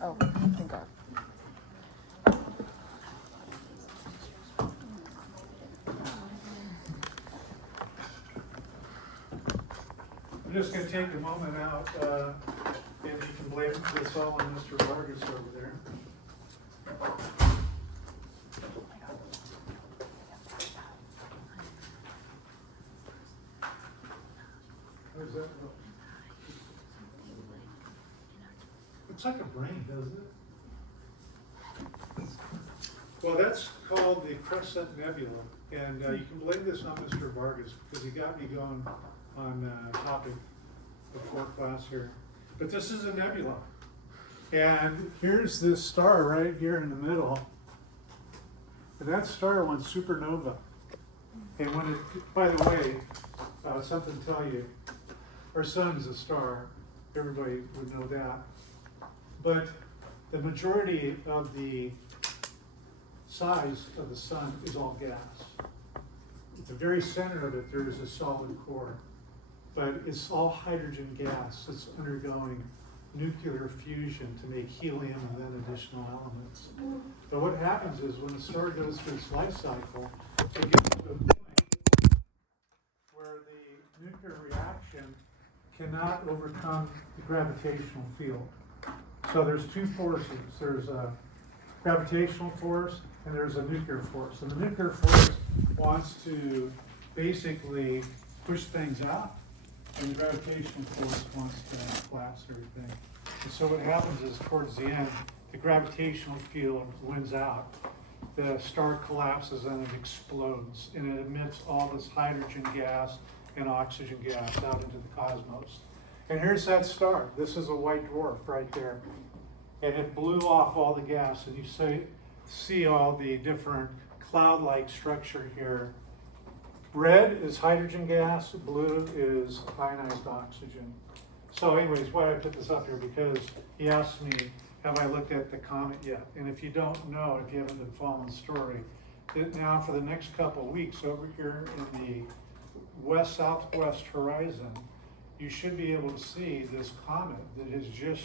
Oh, thank God. I'm just going to take a moment out, and you can blame this all on Mr. Vargas over there. How's that look? Looks like a brain, doesn't it? Well, that's called the Crescent Nebula, and you can blame this on Mr. Vargas because he got me going on topic before class here. But this is a nebula, and here's this star right here in the middle, and that star went supernova. And when it, by the way, something to tell you, our sun's a star. Everybody would know that. But the majority of the size of the sun is all gas. At the very center of it, there is a solid core. But it's all hydrogen gas. It's undergoing nuclear fusion to make helium and then additional elements. But what happens is when the star goes through its life cycle, it gets to a point where the nuclear reaction cannot overcome the gravitational field. So there's two forces. There's a gravitational force and there's a nuclear force. And the nuclear force wants to basically push things out, and the gravitational force wants to collapse everything. And so what happens is towards the end, the gravitational field wins out. The star collapses and it explodes, and it emits all this hydrogen gas and oxygen gas out into the cosmos. And here's that star. This is a white dwarf right there. And it blew off all the gas, and you see all the different cloud-like structure here. Red is hydrogen gas, blue is ionized oxygen. So anyways, why I put this up here, because he asked me, have I looked at the comet yet? And if you don't know, if you haven't been following the story, that now for the next couple of weeks over here in the west-southwest horizon, you should be able to see this comet that has just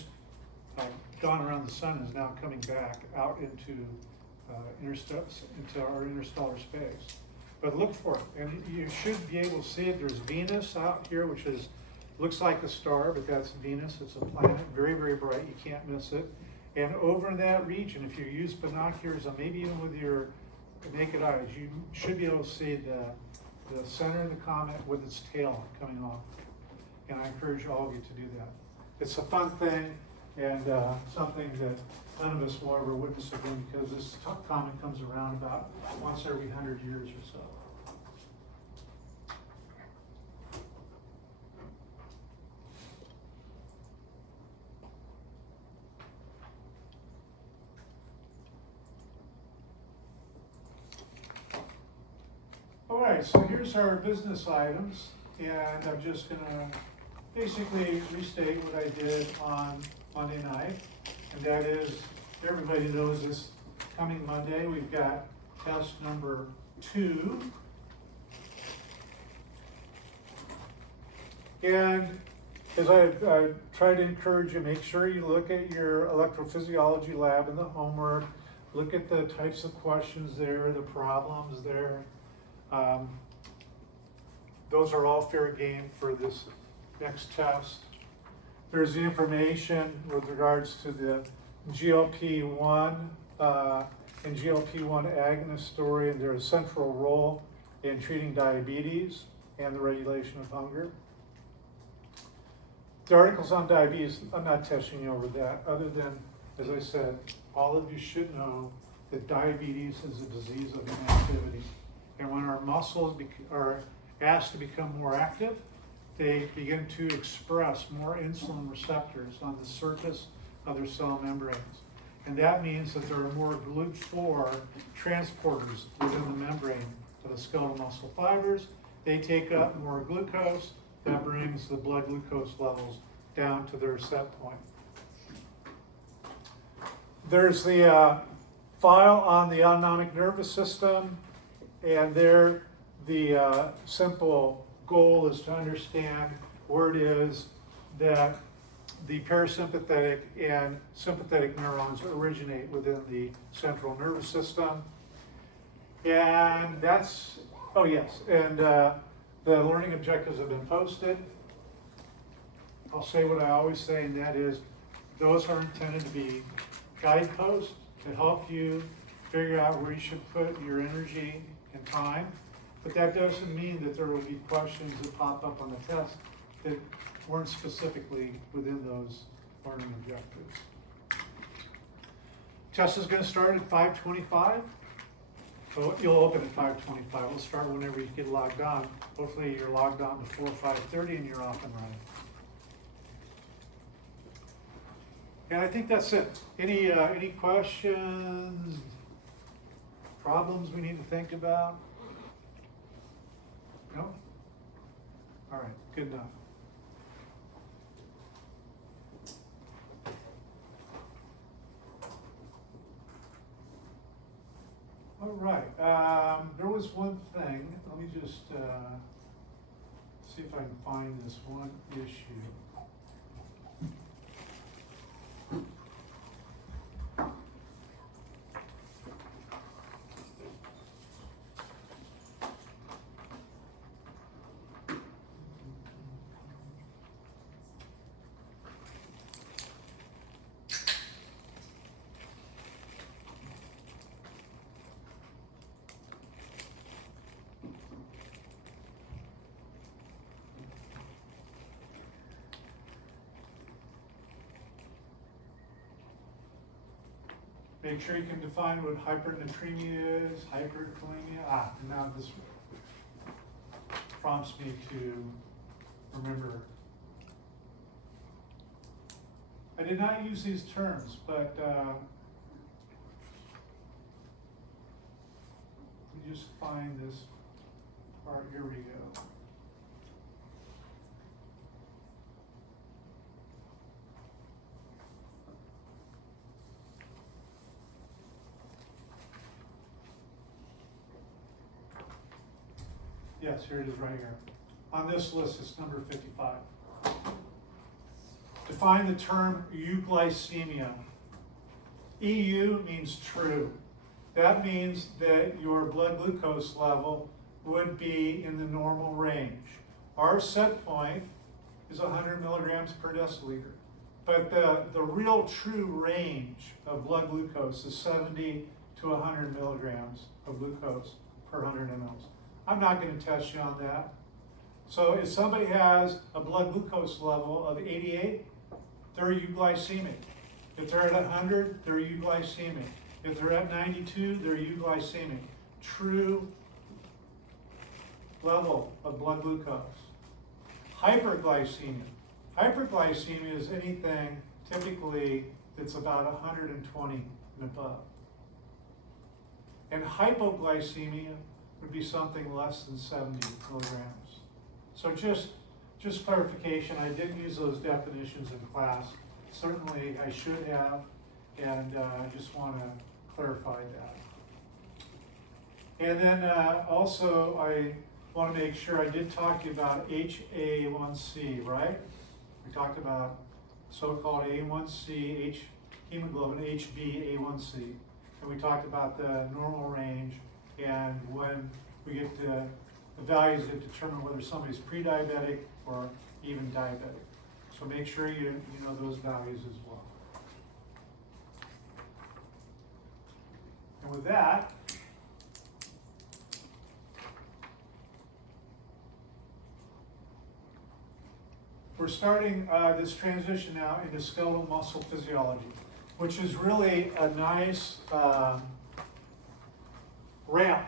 gone around the sun and is now coming back out into our interstellar space. But look for it, and you should be able to see it. There's Venus out here, which looks like a star, but that's Venus. It's a planet, very, very bright. You can't miss it. And over in that region, if you use binoculars, and maybe even with your naked eyes, you should be able to see the center of the comet with its tail coming off. And I encourage all of you to do that. It's a fun thing, and something that none of us will ever witness again, because this comet comes around about once every 100 years or so. All right, so here's our business items, and I'm just going to basically restate what I did on Monday night, and that is, everybody knows this coming Monday, we've got test number 2. And as I try to encourage you, make sure you look at your electrophysiology lab in the homework, look at the types of questions there, the problems there. Those are all fair game for this next test. There's the information with regards to the GLP-1 and GLP-1 agonist story and their central role in treating diabetes and the regulation of hunger. The articles on diabetes, I'm not testing you over that, other than, as I said, all of you should know that diabetes is a disease of inactivity. And when our muscles are asked to become more active, they begin to express more insulin receptors on the surface of their cell membranes. And that means that there are more GLUT4 transporters within the membrane of the skeletal muscle fibers. They take up more glucose. That brings the blood glucose levels down to their set point. There's the file on the autonomic nervous system, and there the simple goal is to understand where it is that the parasympathetic and sympathetic neurons originate within the central nervous system. And that's, oh yes, and the learning objectives have been posted. I'll say what I always say, and that is, those are intended to be guideposts to help you figure out where you should put your energy and time. But that doesn't mean that there will be questions that pop up on the test that weren't specifically within those learning objectives. Test is going to start at 5:25. So you'll open at 5:25. We'll start whenever you get logged on. Hopefully you're logged on before 5:30 and you're off and running. And I think that's it. Any questions, problems we need to think about? No? All right, good enough. All right, there was one thing. Let me just see if I can find this one issue. Make sure you can define what hypernatremia is, hyperkalemia. Now this prompts me to remember. I did not use these terms, but let me just find this part. Here we go. Yes, here it is right here. On this list, it's number 55. Define the term euglycemia. EU means true. That means that your blood glucose level would be in the normal range. Our set point is 100 milligrams per deciliter. But the real true range of blood glucose is 70 to 100 milligrams of glucose per 100 mLs. I'm not going to test you on that. So if somebody has a blood glucose level of 88, they're euglycemic. If they're at 100, they're euglycemic. If they're at 92, they're euglycemic. True level of blood glucose. Hyperglycemia. Hyperglycemia is anything typically that's about 120 and above. And hypoglycemia would be something less than 70 milligrams. So just clarification, I didn't use those definitions in class. Certainly I should have, and I just want to clarify that. And then also I want to make sure I did talk to you about HA1C, right? We talked about so-called A1C, hemoglobin, HbA1c, and we talked about the normal range and when we get to the values that determine whether somebody's pre-diabetic or even diabetic. So make sure you know those values as well. And with that, we're starting this transition now into skeletal muscle physiology, which is really a nice ramp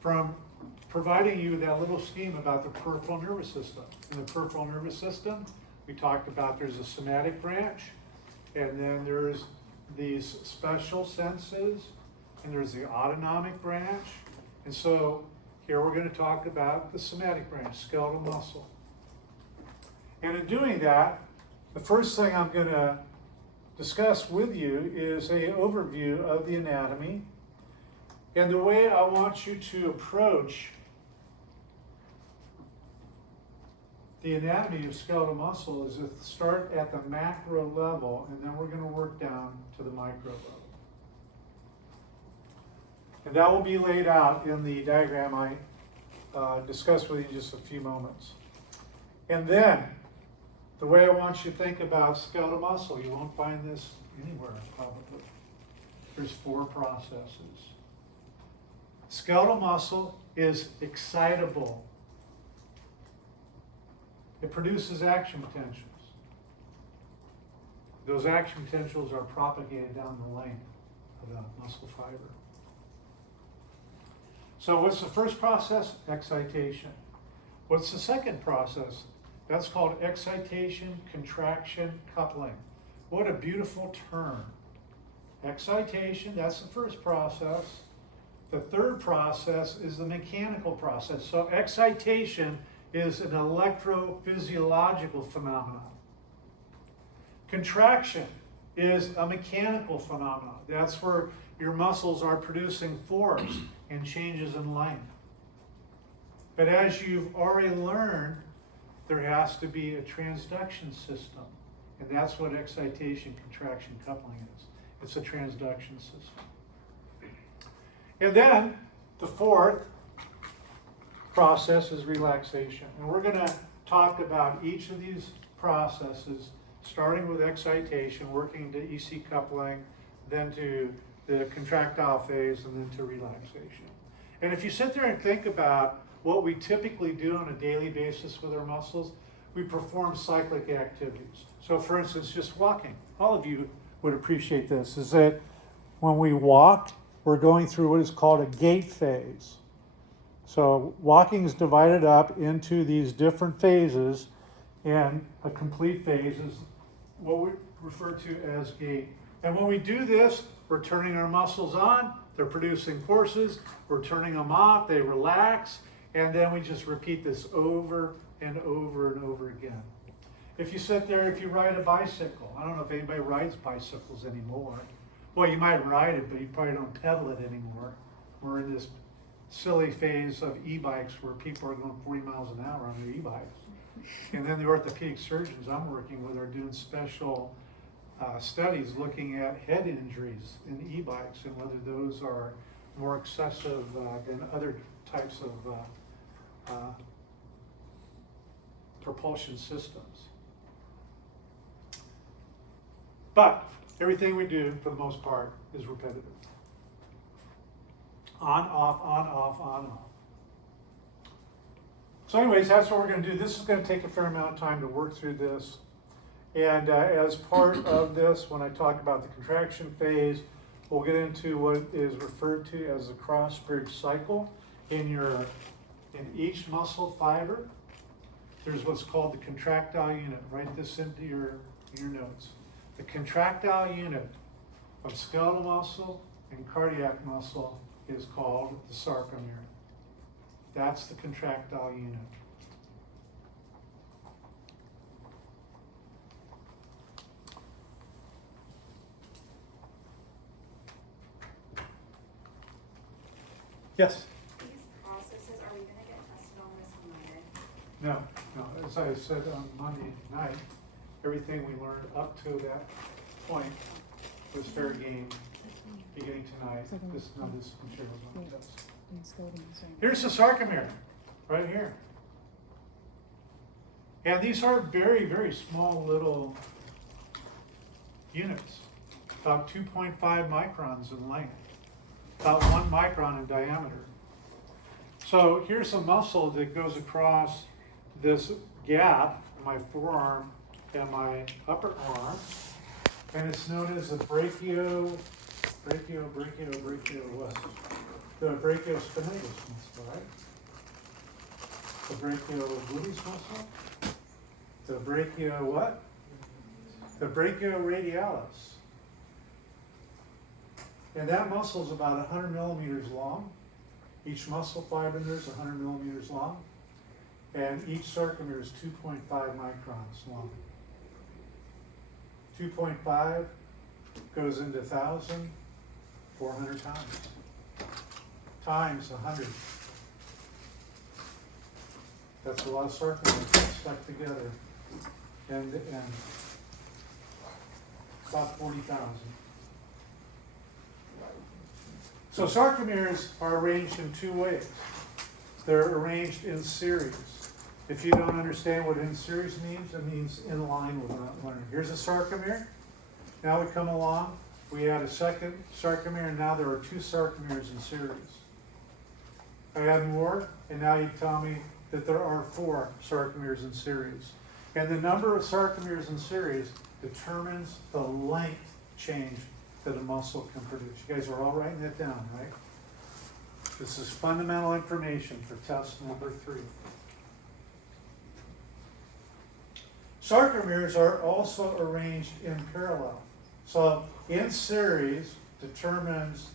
from providing you that little scheme about the peripheral nervous system. In the peripheral nervous system, we talked about there's a somatic branch, and then there's these special senses, and there's the autonomic branch. And so here we're going to talk about the somatic branch, skeletal muscle. And in doing that, the first thing I'm going to discuss with you is an overview of the anatomy and the way I want you to approach the anatomy of skeletal muscle is to start at the macro level, and then we're going to work down to the micro level. And that will be laid out in the diagram I discussed with you in just a few moments. And then, the way I want you to think about skeletal muscle, you won't find this anywhere probably. There's 4 processes. Skeletal muscle is excitable. It produces action potentials. Those action potentials are propagated down the length of the muscle fiber. So what's the first process? Excitation. What's the second process? That's called excitation, contraction, coupling. What a beautiful term. Excitation, that's the first process. The third process is the mechanical process. So excitation is an electrophysiological phenomenon. Contraction is a mechanical phenomenon. That's where your muscles are producing force and changes in length. But as you've already learned, there has to be a transduction system. And that's what excitation, contraction, coupling is. It's a transduction system. And then the fourth process is relaxation. And we're going to talk about each of these processes, starting with excitation, working to EC coupling, then to the contractile phase, and then to relaxation. And if you sit there and think about what we typically do on a daily basis with our muscles, we perform cyclic activities. So for instance, just walking. All of you would appreciate this, is that when we walk, we're going through what is called a gait phase. So walking is divided up into these different phases, and a complete phase is what we refer to as gait. And when we do this, we're turning our muscles on, they're producing forces, we're turning them off, they relax, and then we just repeat this over and over and over again. If you sit there, if you ride a bicycle, I don't know if anybody rides bicycles anymore. Well, you might ride it, but you probably don't pedal it anymore. We're in this silly phase of e-bikes where people are going 40 miles an hour on their e-bikes. And then the orthopedic surgeons I'm working with are doing special studies looking at head injuries in e-bikes and whether those are more excessive than other types of propulsion systems. But everything we do, for the most part, is repetitive. On, off, on, off, on, off. So anyways, that's what we're going to do. This is going to take a fair amount of time to work through this. And as part of this, when I talk about the contraction phase, we'll get into what is referred to as the cross-bridge cycle. In each muscle fiber, there's what's called the contractile unit. Write this into your notes. The contractile unit of skeletal muscle and cardiac muscle is called the sarcomere. That's the contractile unit. Yes? These processes, are we going to get tested on this on Monday? No. As I said on Monday night, everything we learned up to that point was fair game. Beginning tonight, this material is on the test. Here's the sarcomere, right here. And these are very, very small little units, about 2.5 microns in length, about 1 micron in diameter. So here's a muscle that goes across this gap in my forearm and my upper arm, and it's known as the brachiospinatus muscle, right? The brachiogluteus muscle. The brachio what? The brachioradialis. And that muscle is about 100 millimeters long. Each muscle fiber there is 100 millimeters long. And each sarcomere is 2.5 microns long. 2.5 goes into 1,000, 400 times. Times 100. That's a lot of sarcomeres stuck together. And about 40,000. So sarcomeres are arranged in two ways. They're arranged in series. If you don't understand what in series means, it means in line with one another. Here's a sarcomere. Now we come along, we add a second sarcomere, and now there are two sarcomeres in series. I add more, and now you tell me that there are 4 sarcomeres in series. And the number of sarcomeres in series determines the length change that a muscle can produce. You guys are all writing that down, right? This is fundamental information for test number 3. Sarcomeres are also arranged in parallel. So in series determines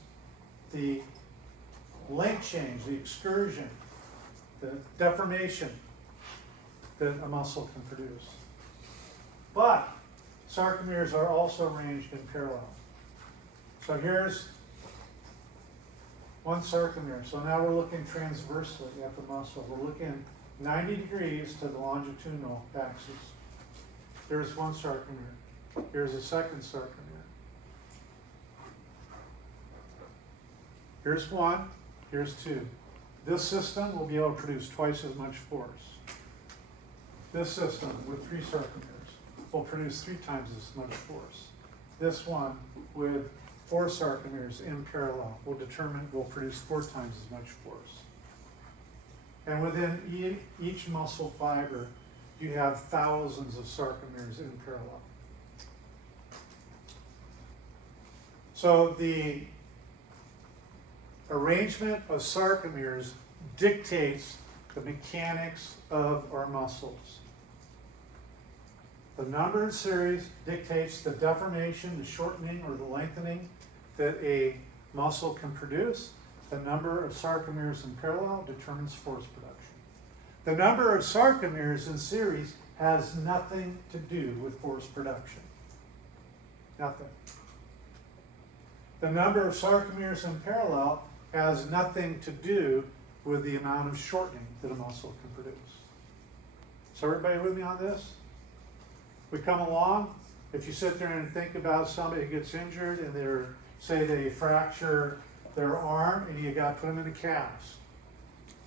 the length change, the excursion, the deformation that a muscle can produce. But sarcomeres are also arranged in parallel. So here's one sarcomere. So now we're looking transversely at the muscle. We're looking 90 degrees to the longitudinal axis. Here's one sarcomere. Here's a second sarcomere. Here's one. Here's 2. This system will be able to produce twice as much force. This system with 3 sarcomeres will produce 3 times as much force. This one with 4 sarcomeres in parallel will produce 4 times as much force. And within each muscle fiber, you have thousands of sarcomeres in parallel. So the arrangement of sarcomeres dictates the mechanics of our muscles. The number in series dictates the deformation, the shortening, or the lengthening that a muscle can produce. The number of sarcomeres in parallel determines force production. The number of sarcomeres in series has nothing to do with force production. Nothing. The number of sarcomeres in parallel has nothing to do with the amount of shortening that a muscle can produce. So everybody with me on this? We come along, if you sit there and think about somebody who gets injured and say they fracture their arm and you got to put them in a cast.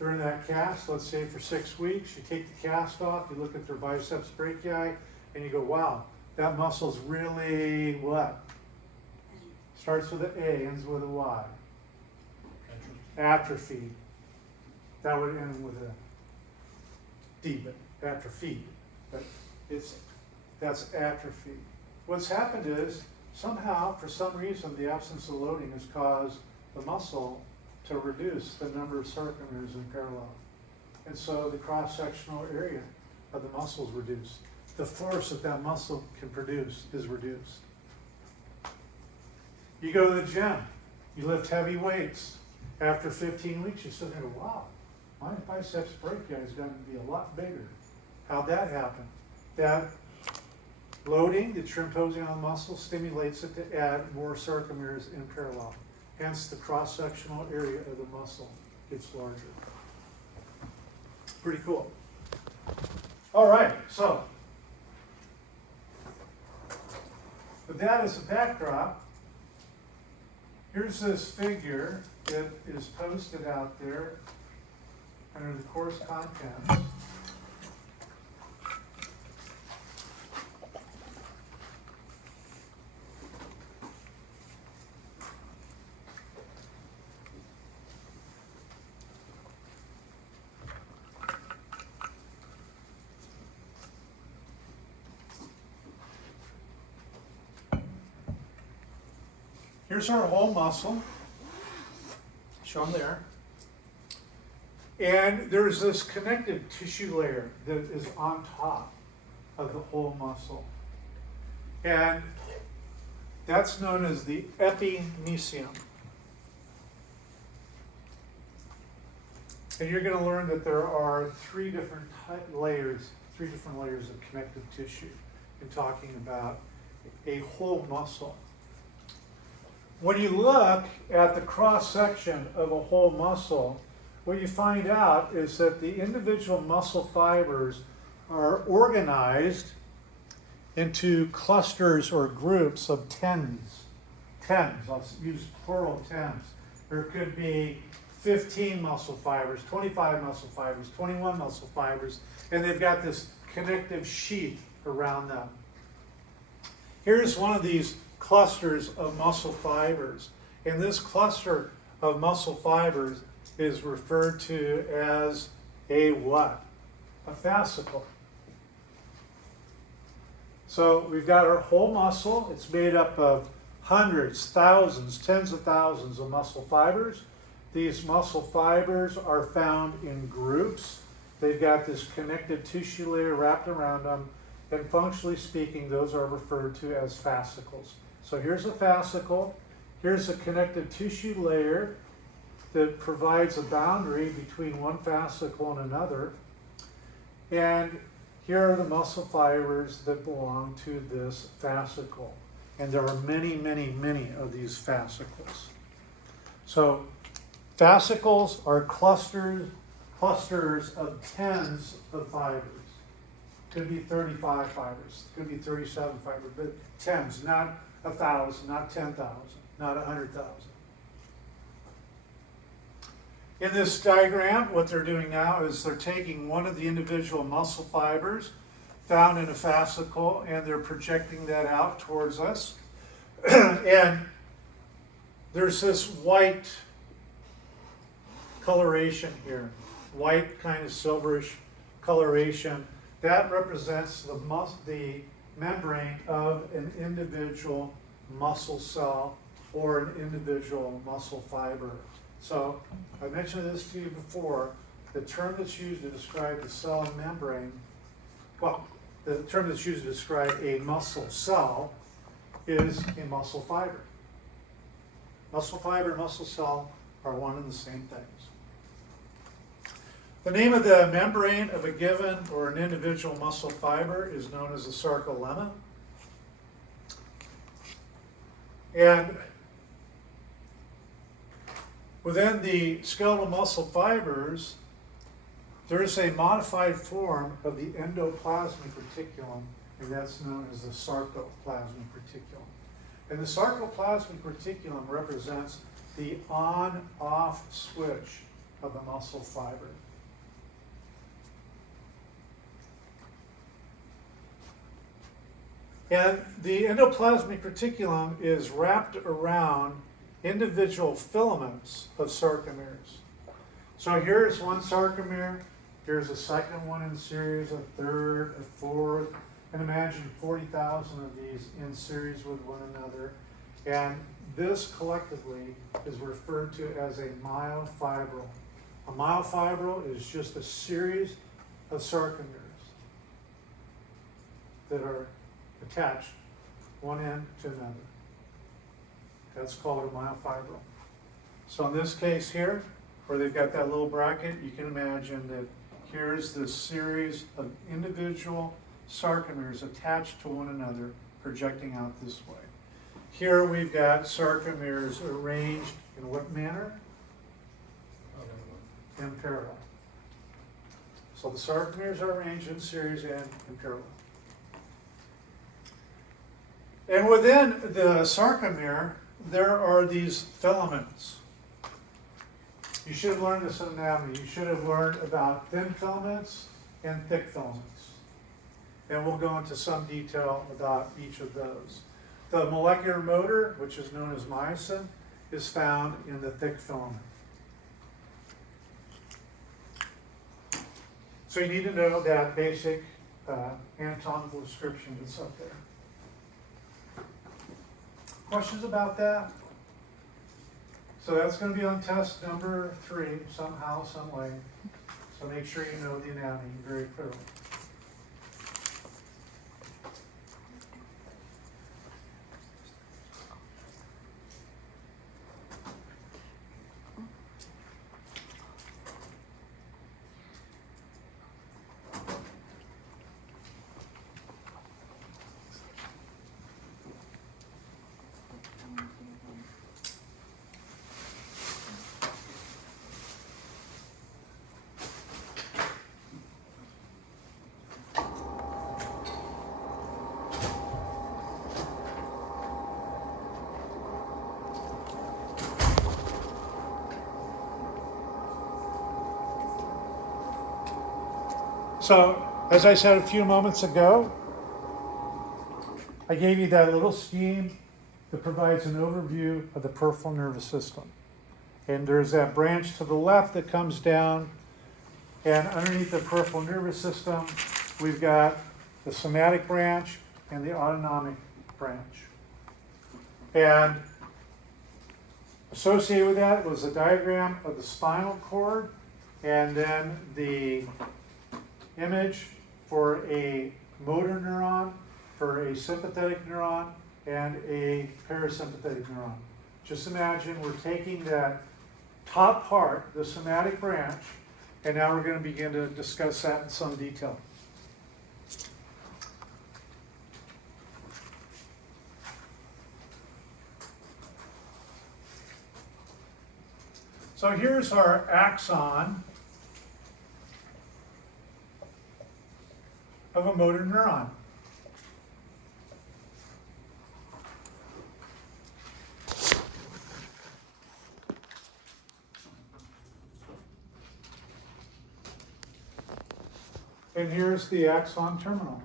During that cast, let's say for 6 weeks, you take the cast off, you look at their biceps brachii, and you go, wow, that muscle's really what? Starts with an A, ends with a Y. Atrophy. That would end with a D, but atrophy. But that's atrophy. What's happened is, somehow, for some reason, the absence of loading has caused the muscle to reduce the number of sarcomeres in parallel. And so the cross-sectional area of the muscle is reduced. The force that muscle can produce is reduced. You go to the gym, you lift heavy weights. After 15 weeks, you sit there and go, wow, my biceps brachii has gotten to be a lot bigger. How'd that happen? That loading that you're imposing on the muscle stimulates it to add more sarcomeres in parallel. Hence, the cross-sectional area of the muscle gets larger. Pretty cool. All right, so with that as a backdrop, here's this figure that is posted out there under the course contents. Here's our whole muscle, shown there. And there's this connective tissue layer that is on top of the whole muscle. And that's known as the epimysium. And you're going to learn that there are 3 different layers of connective tissue in talking about a whole muscle. When you look at the cross-section of a whole muscle, what you find out is that the individual muscle fibers are organized into clusters or groups of tens. Tens, I'll use plural tens. There could be 15 muscle fibers, 25 muscle fibers, 21 muscle fibers, and they've got this connective sheath around them. Here's one of these clusters of muscle fibers, and this cluster of muscle fibers is referred to as a what? A fascicle. So we've got our whole muscle. It's made up of hundreds, thousands, tens of thousands of muscle fibers. These muscle fibers are found in groups. They've got this connective tissue layer wrapped around them, and functionally speaking, those are referred to as fascicles. So here's a fascicle. Here's a connective tissue layer that provides a boundary between one fascicle and another. And here are the muscle fibers that belong to this fascicle. And there are many, many, many of these fascicles. So fascicles are clusters of tens of fibers. Could be 35 fibers, could be 37 fibers, but tens, not 1,000, not 10,000, not 100,000. In this diagram, what they're doing now is they're taking one of the individual muscle fibers found in a fascicle and they're projecting that out towards us. And there's this white coloration here, white kind of silverish coloration. That represents the membrane of an individual muscle cell or an individual muscle fiber. So I mentioned this to you before. The term that's used to describe the cell membrane, well, the term that's used to describe a muscle cell is a muscle fiber. Muscle fiber and muscle cell are one and the same things. The name of the membrane of a given or an individual muscle fiber is known as a sarcolemma. And within the skeletal muscle fibers, there is a modified form of the endoplasmic reticulum, and that's known as the sarcoplasmic reticulum. And the sarcoplasmic reticulum represents the on-off switch of the muscle fiber. And the endoplasmic reticulum is wrapped around individual filaments of sarcomeres. So here's one sarcomere, here's a second one in series, a third, a fourth, and imagine 40,000 of these in series with one another. And this collectively is referred to as a myofibril. A myofibril is just a series of sarcomeres that are attached one end to another. That's called a myofibril. So in this case here, where they've got that little bracket, you can imagine that here's this series of individual sarcomeres attached to one another, projecting out this way. Here we've got sarcomeres arranged in what manner? In parallel. So the sarcomeres are arranged in series and in parallel. And within the sarcomere, there are these filaments. You should have learned this in anatomy. You should have learned about thin filaments and thick filaments. And we'll go into some detail about each of those. The molecular motor, which is known as myosin, is found in the thick filament. So you need to know that basic anatomical description that's up there. Questions about that? So that's going to be on test number 3, somehow, some way. So make sure you know the anatomy very clearly. So, as I said a few moments ago, I gave you that little scheme that provides an overview of the peripheral nervous system. And there's that branch to the left that comes down, and underneath the peripheral nervous system, we've got the somatic branch and the autonomic branch. And associated with that was a diagram of the spinal cord, and then the image for a motor neuron, for a sympathetic neuron, and a parasympathetic neuron. Just imagine we're taking that top part, the somatic branch, and now we're going to begin to discuss that in some detail. So here's our axon of a motor neuron. And here's the axon terminal.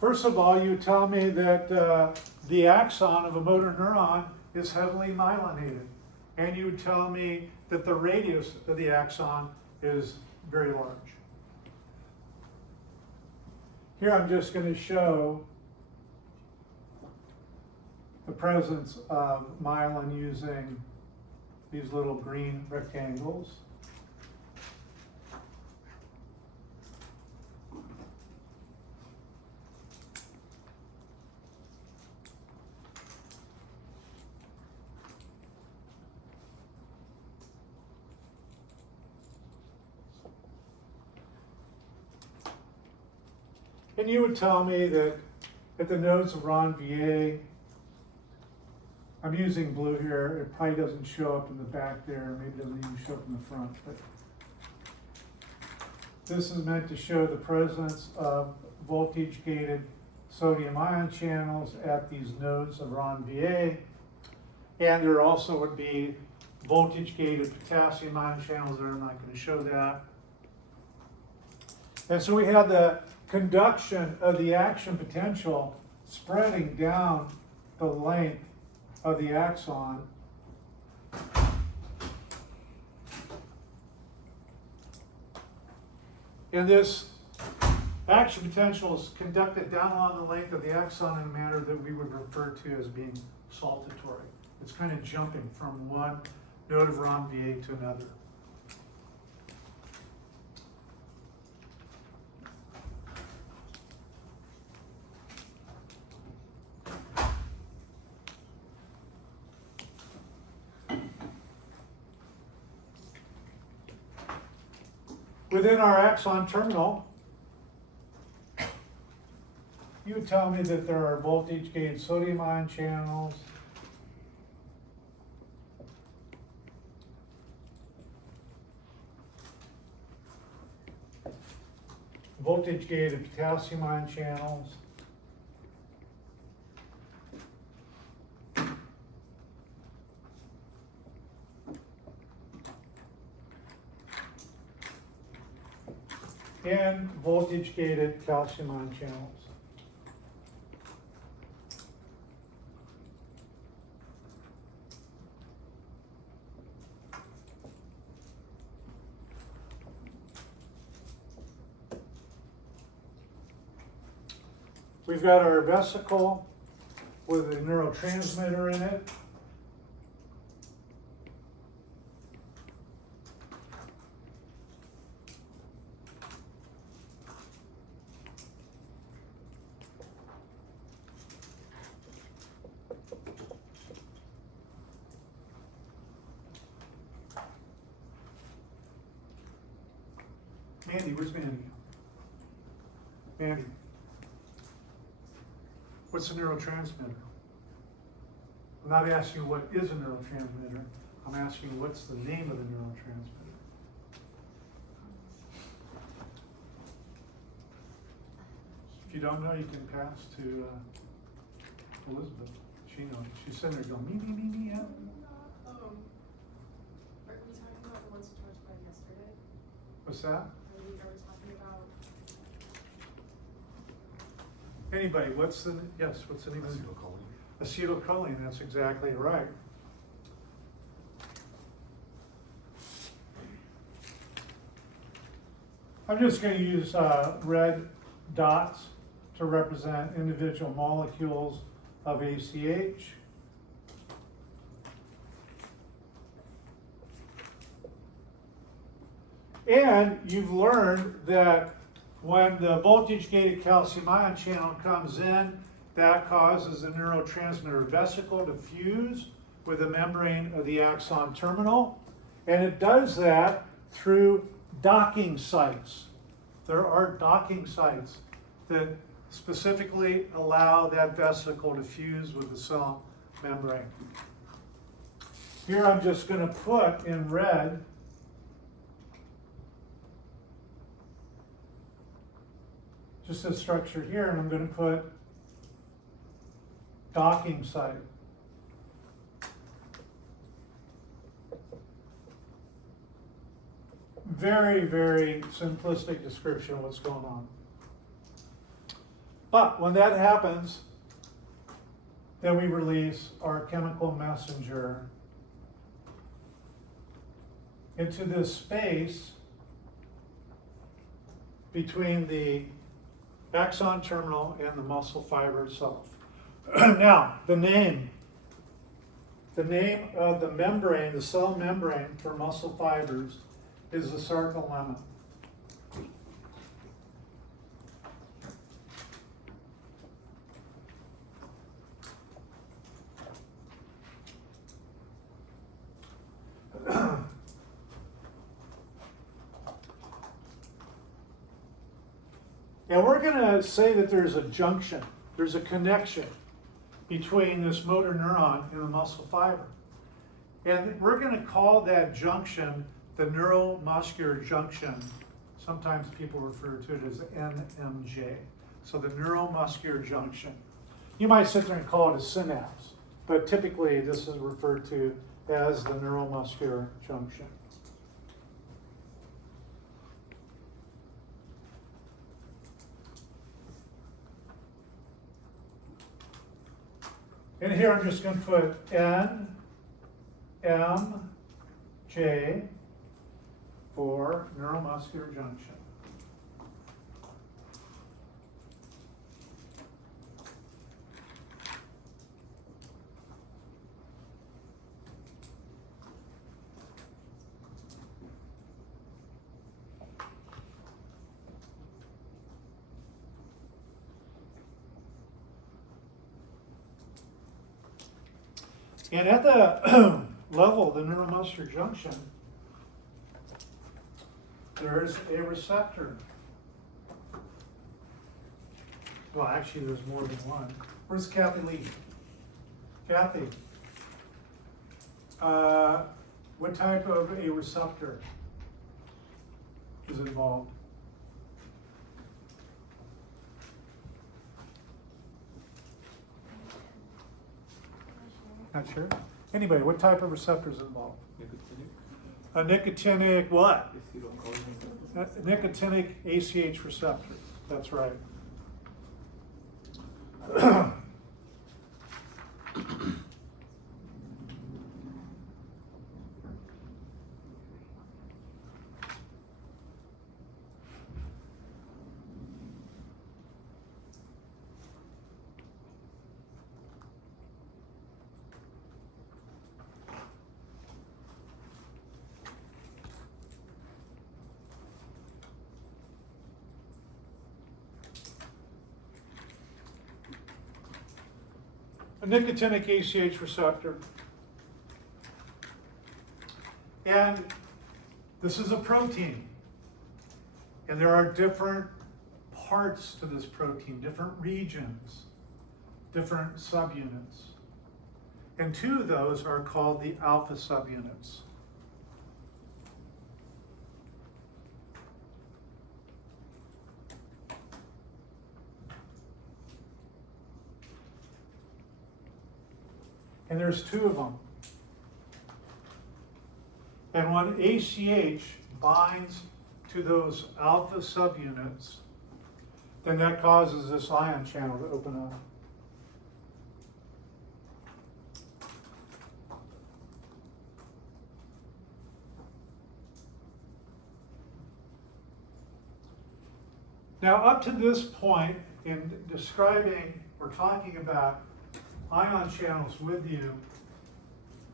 First of all, you tell me that the axon of a motor neuron is heavily myelinated. And you would tell me that the radius of the axon is very large. Here I'm just going to show the presence of myelin using these little green rectangles. And you would tell me that at the nodes of Ranvier, I'm using blue here, it probably doesn't show up in the back there, maybe it doesn't even show up in the front, but this is meant to show the presence of voltage-gated sodium ion channels at these nodes of Ranvier. And there also would be voltage-gated potassium ion channels there. I'm not going to show that. And so we have the conduction of the action potential spreading down the length of the axon. And this action potential is conducted down along the length of the axon in a manner that we would refer to as being saltatory. It's kind of jumping from one node of Ranvier to another. Within our axon terminal, you would tell me that there are voltage-gated sodium ion channels, voltage-gated potassium ion channels, and voltage-gated calcium ion channels. We've got our vesicle with a neurotransmitter in it. Mandy, where's Mandy? Mandy, what's a neurotransmitter? I'm not asking you what is a neurotransmitter. I'm asking you what's the name of the neurotransmitter. If you don't know, you can pass to Elizabeth. She knows. She's sitting there going, me, yeah. Are we talking about the ones we talked about yesterday? What's that? Are we talking about? Anybody, what's the name of it? Acetylcholine, that's exactly right. I'm just going to use red dots to represent individual molecules of ACH. And you've learned that when the voltage-gated calcium ion channel comes in, that causes the neurotransmitter vesicle to fuse with the membrane of the axon terminal. And it does that through docking sites. There are docking sites that specifically allow that vesicle to fuse with the cell membrane. Here I'm just going to put in red just a structure here, and I'm going to put docking site. Very, very simplistic description of what's going on. But when that happens, then we release our chemical messenger into this space between the axon terminal and the muscle fiber itself. Now, the name of the membrane, the cell membrane for muscle fibers, is the sarcolemma. And we're going to say that there's a junction, there's a connection between this motor neuron and the muscle fiber. And we're going to call that junction the neuromuscular junction. Sometimes people refer to it as NMJ. So the neuromuscular junction. You might sit there and call it a synapse, but typically this is referred to as the neuromuscular junction. And here I'm just going to put NMJ for neuromuscular junction. And at the level of the neuromuscular junction, there's a receptor. Well, actually, there's more than one. Where's Kathy Lee? Kathy, what type of a receptor is involved? Not sure? Anybody, what type of receptor is involved? A nicotinic what? A nicotinic ACH receptor. That's right. A nicotinic ACH receptor. And this is a protein. And there are different parts to this protein, different regions, different subunits. And two of those are called the alpha subunits. and there's two of them. And when ACH binds to those alpha subunits, then that causes this ion channel to open up. Now, up to this point in describing or talking about ion channels with you,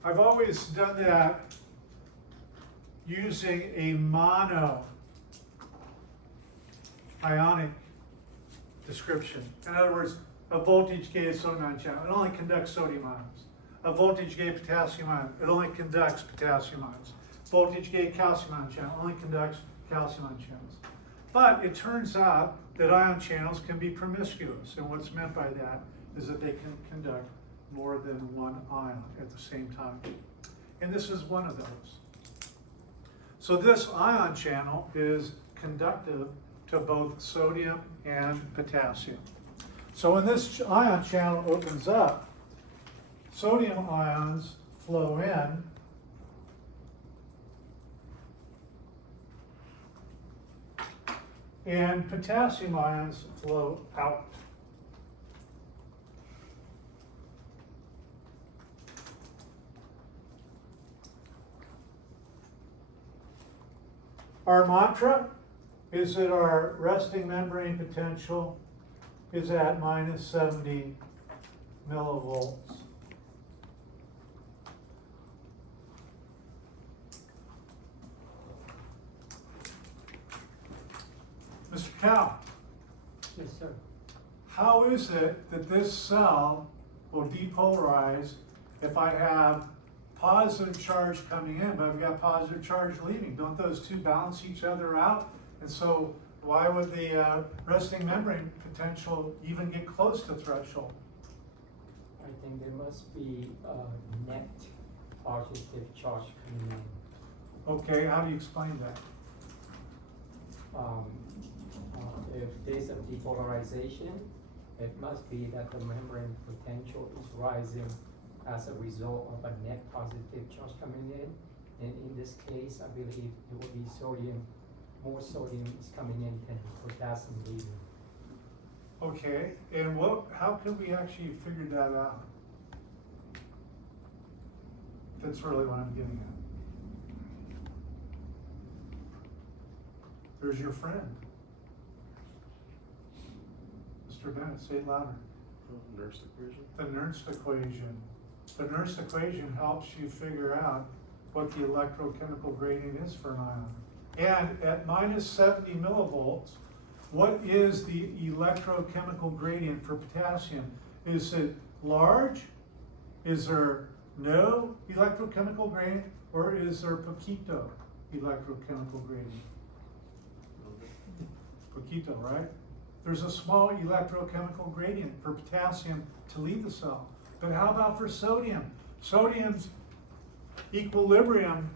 I've always done that using a mono ionic description. In other words, a voltage gated sodium ion channel, it only conducts sodium ions. A voltage gated potassium ion, it only conducts potassium ions. Voltage gated calcium ion channel only conducts calcium ion channels. But it turns out that ion channels can be promiscuous, and what's meant by that is that they can conduct more than one ion at the same time. And this is one of those. So this ion channel is conductive to both sodium and potassium. So when this ion channel opens up, sodium ions flow in, and potassium ions flow out. Our mantra is that our resting membrane potential is at minus 70 millivolts. Mr. Cow, Yes, sir. how is it that this cell will depolarize if I have positive charge coming in, but I've got positive charge leaving? Don't those two balance each other out? And so why would the resting membrane potential even get close to threshold? I think there must be a net positive charge coming in. Okay, how do you explain that? If there's a depolarization, it must be that the membrane potential is rising as a result of a net positive charge coming in. And in this case, I believe it will be sodium, more sodium is coming in than potassium leaving. Okay, and how can we actually figure that out? That's really what I'm getting at. There's your friend. Mr. Bennett, say it louder. Nernst equation? The Nernst equation. The Nernst equation helps you figure out what the electrochemical gradient is for an ion. And at minus 70 millivolts, what is the electrochemical gradient for potassium? Is it large? Is there no electrochemical gradient? Or is there poquito electrochemical gradient? Poquito, right? There's a small electrochemical gradient for potassium to leave the cell. But how about for sodium? Sodium's equilibrium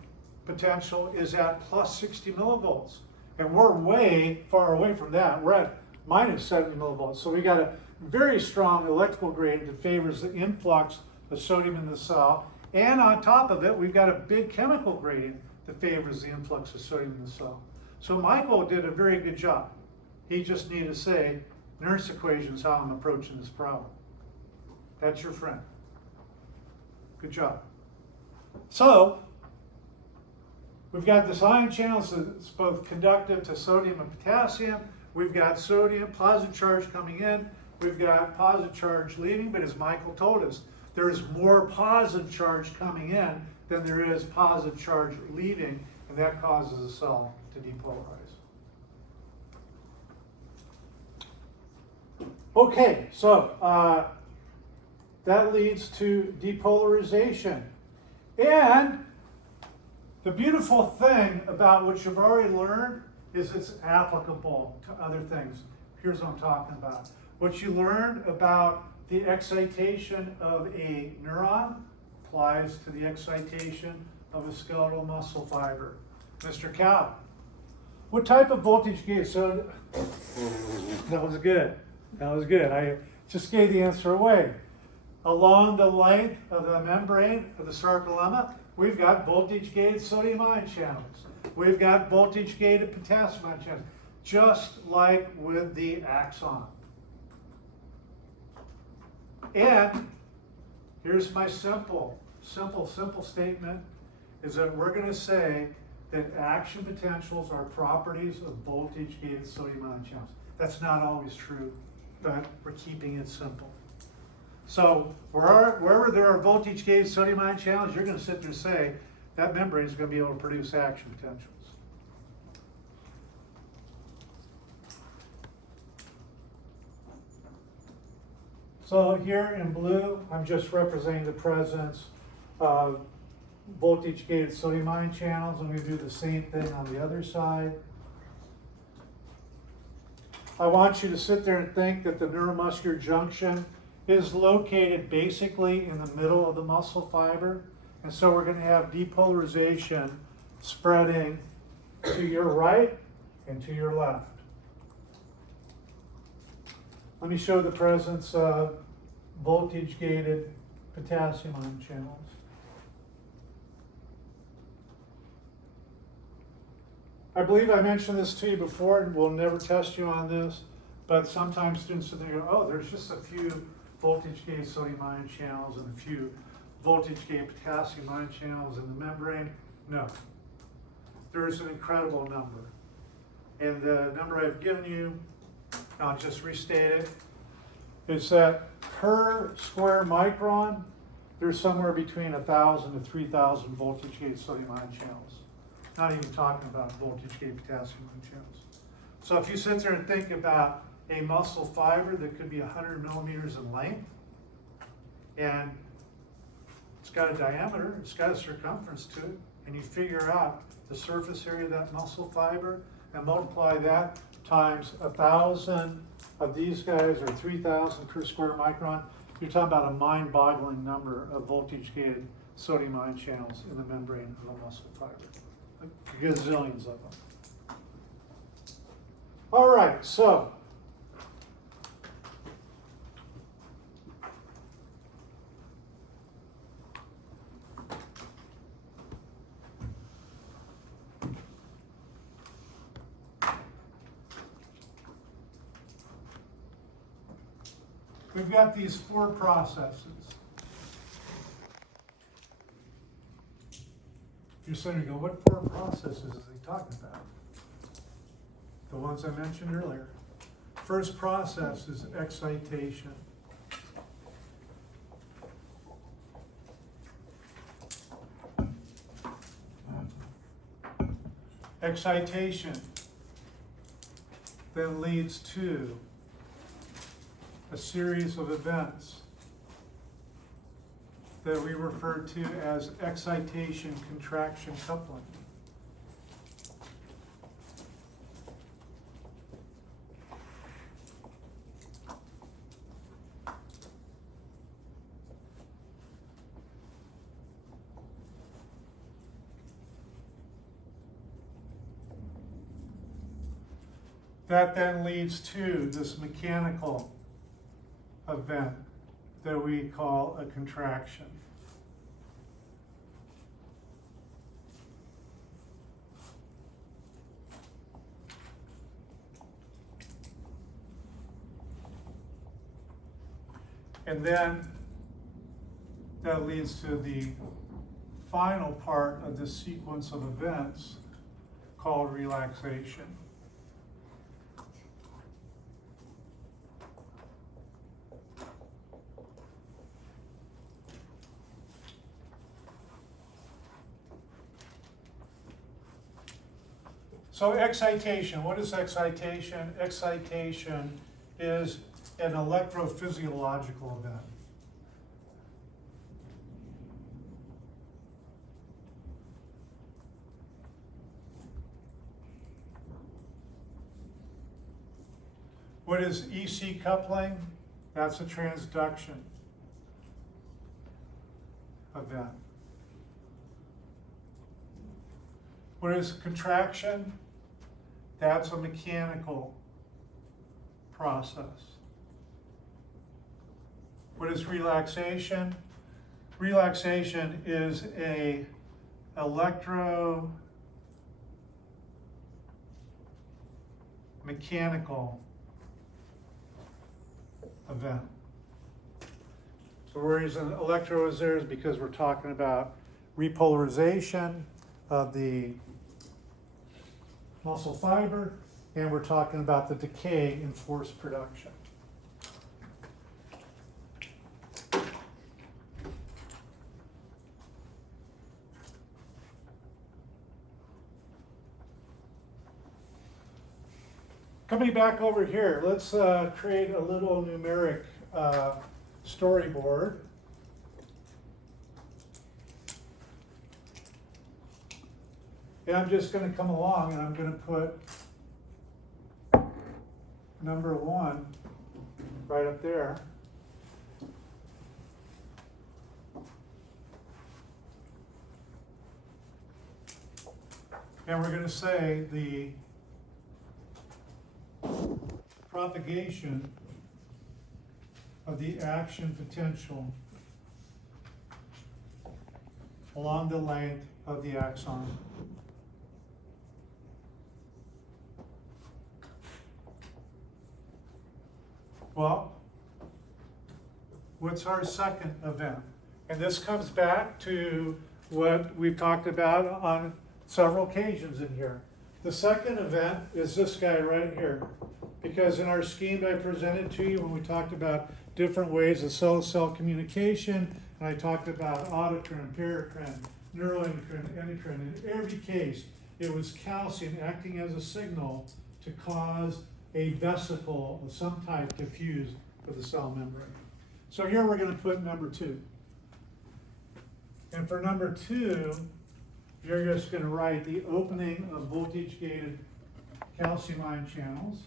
potential is at plus 60 millivolts. And we're way far away from that. We're at minus 70 millivolts. So we got a very strong electrical gradient that favors the influx of sodium in the cell. And on top of it, we've got a big chemical gradient that favors the influx of sodium in the cell. So Michael did a very good job. He just needed to say, Nernst equation is how I'm approaching this problem. That's your friend. Good job. So, we've got this ion channel that's both conductive to sodium and potassium. We've got sodium, positive charge coming in. We've got positive charge leaving, but as Michael told us, there is more positive charge coming in than there is positive charge leaving, and that causes the cell to depolarize. Okay, so that leads to depolarization. And the beautiful thing about what you've already learned is it's applicable to other things. Here's what I'm talking about. What you learned about the excitation of a neuron applies to the excitation of a skeletal muscle fiber. Mr. Cow, what type of voltage gain? So that was good. That was good. I just gave the answer away. along the length of the membrane of the sarcolemma, we've got voltage-gated sodium ion channels. We've got voltage-gated potassium ion channels, just like with the axon. And here's my simple statement, is that we're going to say that action potentials are properties of voltage-gated sodium ion channels. That's not always true, but we're keeping it simple. So wherever there are voltage-gated sodium ion channels, you're going to sit there and say that membrane is going to be able to produce action potentials. So here in blue, I'm just representing the presence of voltage-gated sodium ion channels. I'm going to do the same thing on the other side. I want you to sit there and think that the neuromuscular junction is located basically in the middle of the muscle fiber. And so we're going to have depolarization spreading to your right and to your left. Let me show the presence of voltage-gated potassium ion channels. I believe I mentioned this to you before, and we'll never test you on this, but sometimes students sit there and go, oh, there's just a few voltage-gated sodium ion channels and a few voltage-gated potassium ion channels in the membrane. No, there's an incredible number. And the number I've given you, I'll just restate it, is that per square micron, there's somewhere between 1,000 to 3,000 voltage-gated sodium ion channels. Not even talking about voltage-gated potassium ion channels. So if you sit there and think about a muscle fiber that could be 100 millimeters in length, and it's got a diameter, it's got a circumference to it, and you figure out the surface area of that muscle fiber and multiply that times 1,000 of these guys, or 3,000 per square micron, you're talking about a mind-boggling number of voltage-gated sodium ion channels in the membrane of a muscle fiber. Gazillions of them. All right, so we've got these four processes. You're sitting there going, what four processes is he talking about? The ones I mentioned earlier. First process is excitation. Excitation then leads to a series of events that we refer to as excitation contraction coupling. That then leads to this mechanical event that we call a contraction. And then that leads to the final part of this sequence of events called relaxation. So excitation, what is excitation? Excitation is an electrophysiological event. What is EC coupling? That's a transduction event. What is contraction? That's a mechanical process. What is relaxation? Relaxation is a electromechanical event. So the reason electro is there is because we're talking about repolarization of the muscle fiber, and we're talking about the decay in force production. Coming back over here, let's create a little numeric storyboard. And I'm just going to come along and I'm going to put number 1 right up there. And we're going to say the propagation of the action potential along the length of the axon. Well, what's our second event? And this comes back to what we've talked about on several occasions in here. The second event is this guy right here. Because in our scheme that I presented to you when we talked about different ways of cell-to-cell communication, and I talked about autocrine, paracrine, neuroendocrine, endocrine, in every case, it was calcium acting as a signal to cause a vesicle of some type to fuse with the cell membrane. So here we're going to put number 2. And for number 2, you're just going to write the opening of voltage-gated calcium ion channels.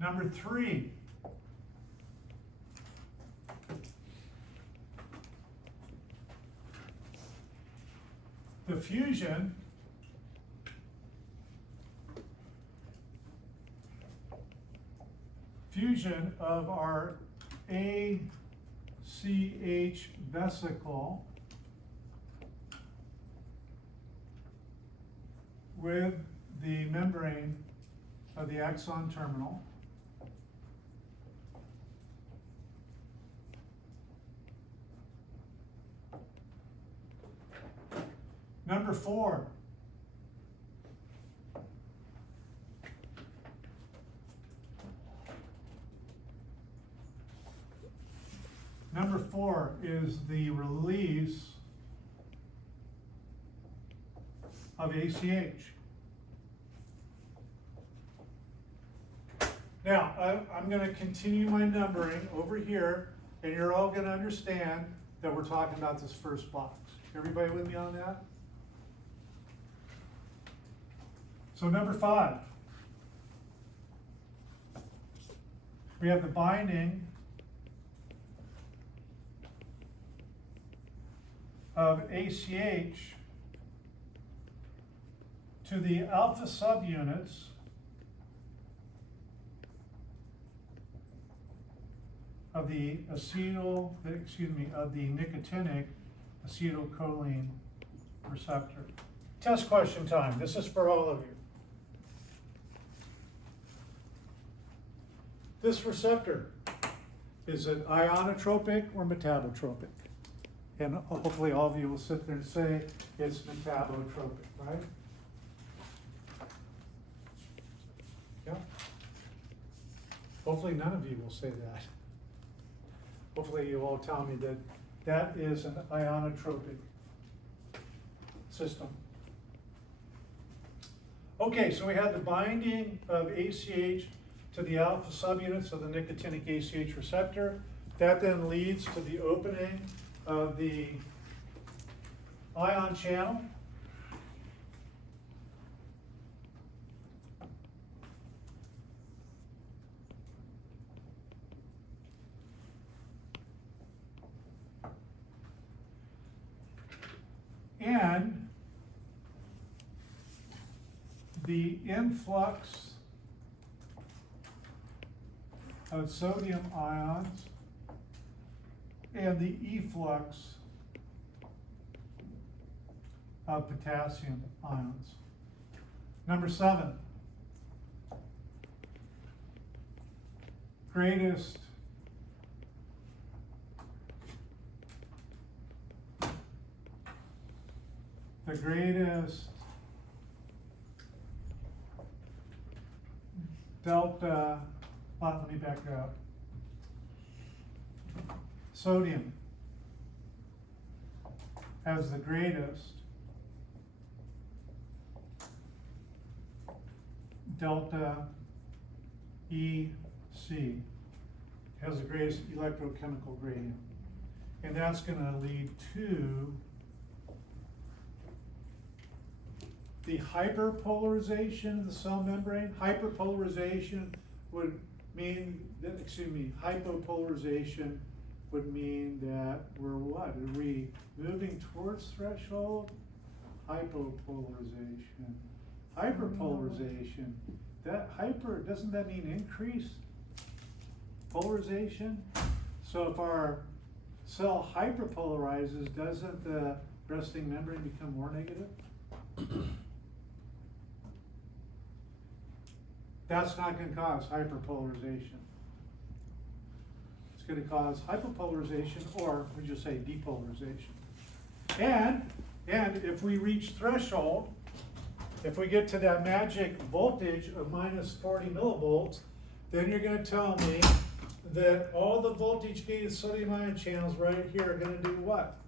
Number 3, the fusion of our ACH vesicle with the membrane of the axon terminal. Number 4, is the release of ACH. Now, I'm going to continue my numbering over here, and you're all going to understand that we're talking about this first box. Everybody with me on that? So number 5, we have the binding of ACH to the alpha subunits of the of the nicotinic acetylcholine receptor. Test question time. This is for all of you. This receptor, is it ionotropic or metabotropic? And hopefully all of you will sit there and say it's metabotropic, right? Yeah. Hopefully none of you will say that. Hopefully you all tell me that that is an ionotropic system. Okay, so we have the binding of ACH to the alpha subunits of the nicotinic ACH receptor. That then leads to the opening of the ion channel. the influx of sodium ions and the efflux of potassium ions. Number 7, greatest delta, let me back up. Sodium has the greatest delta EC, has the greatest electrochemical gradient. And that's going to lead to the hyperpolarization of the cell membrane. Hyperpolarization would mean that, hypopolarization would mean that we're what? Are we moving towards threshold? Hypopolarization. Hyperpolarization. That hyper, doesn't that mean increase polarization? So if our cell hyperpolarizes, doesn't the resting membrane become more negative? That's not going to cause hyperpolarization. It's going to cause hypopolarization, or we just say depolarization. And if we reach threshold, if we get to that magic voltage of minus 40 millivolts, then you're going to tell me that all the voltage gated sodium ion channels right here are going to do what?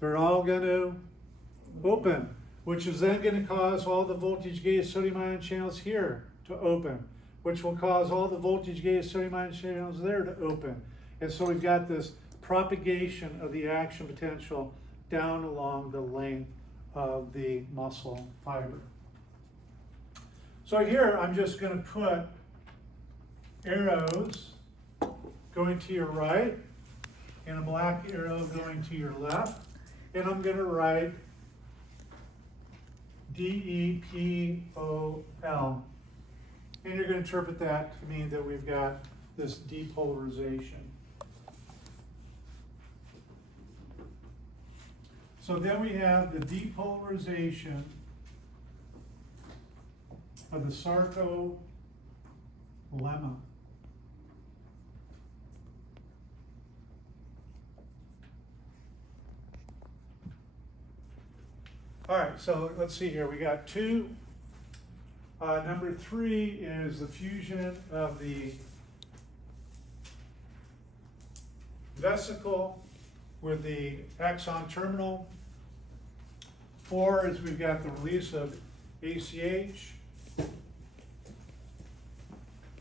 They're all going to open, which is then going to cause all the voltage gated sodium ion channels here to open, which will cause all the voltage gated sodium ion channels there to open. And so we've got this propagation of the action potential down along the length of the muscle fiber. So here I'm just going to put arrows going to your right and a black arrow going to your left, and I'm going to write DEPOL. And you're going to interpret that to mean that we've got this depolarization. So then we have the depolarization of the sarcolemma. All right, so let's see here. We got 2. Number 3 is the fusion of the vesicle with the axon terminal. 4 is we've got the release of ACH.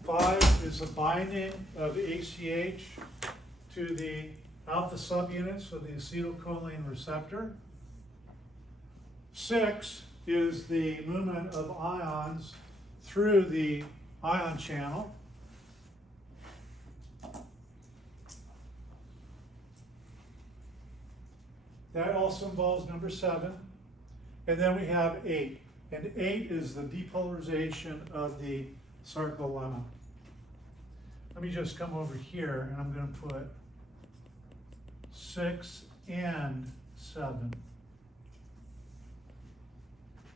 5 is the binding of ACH to the alpha subunits of the acetylcholine receptor. 6 is the movement of ions through the ion channel. That also involves number 7. And then we have 8. And 8 is the depolarization of the sarcolemma. Let me just come over here and I'm going to put 6 and 7.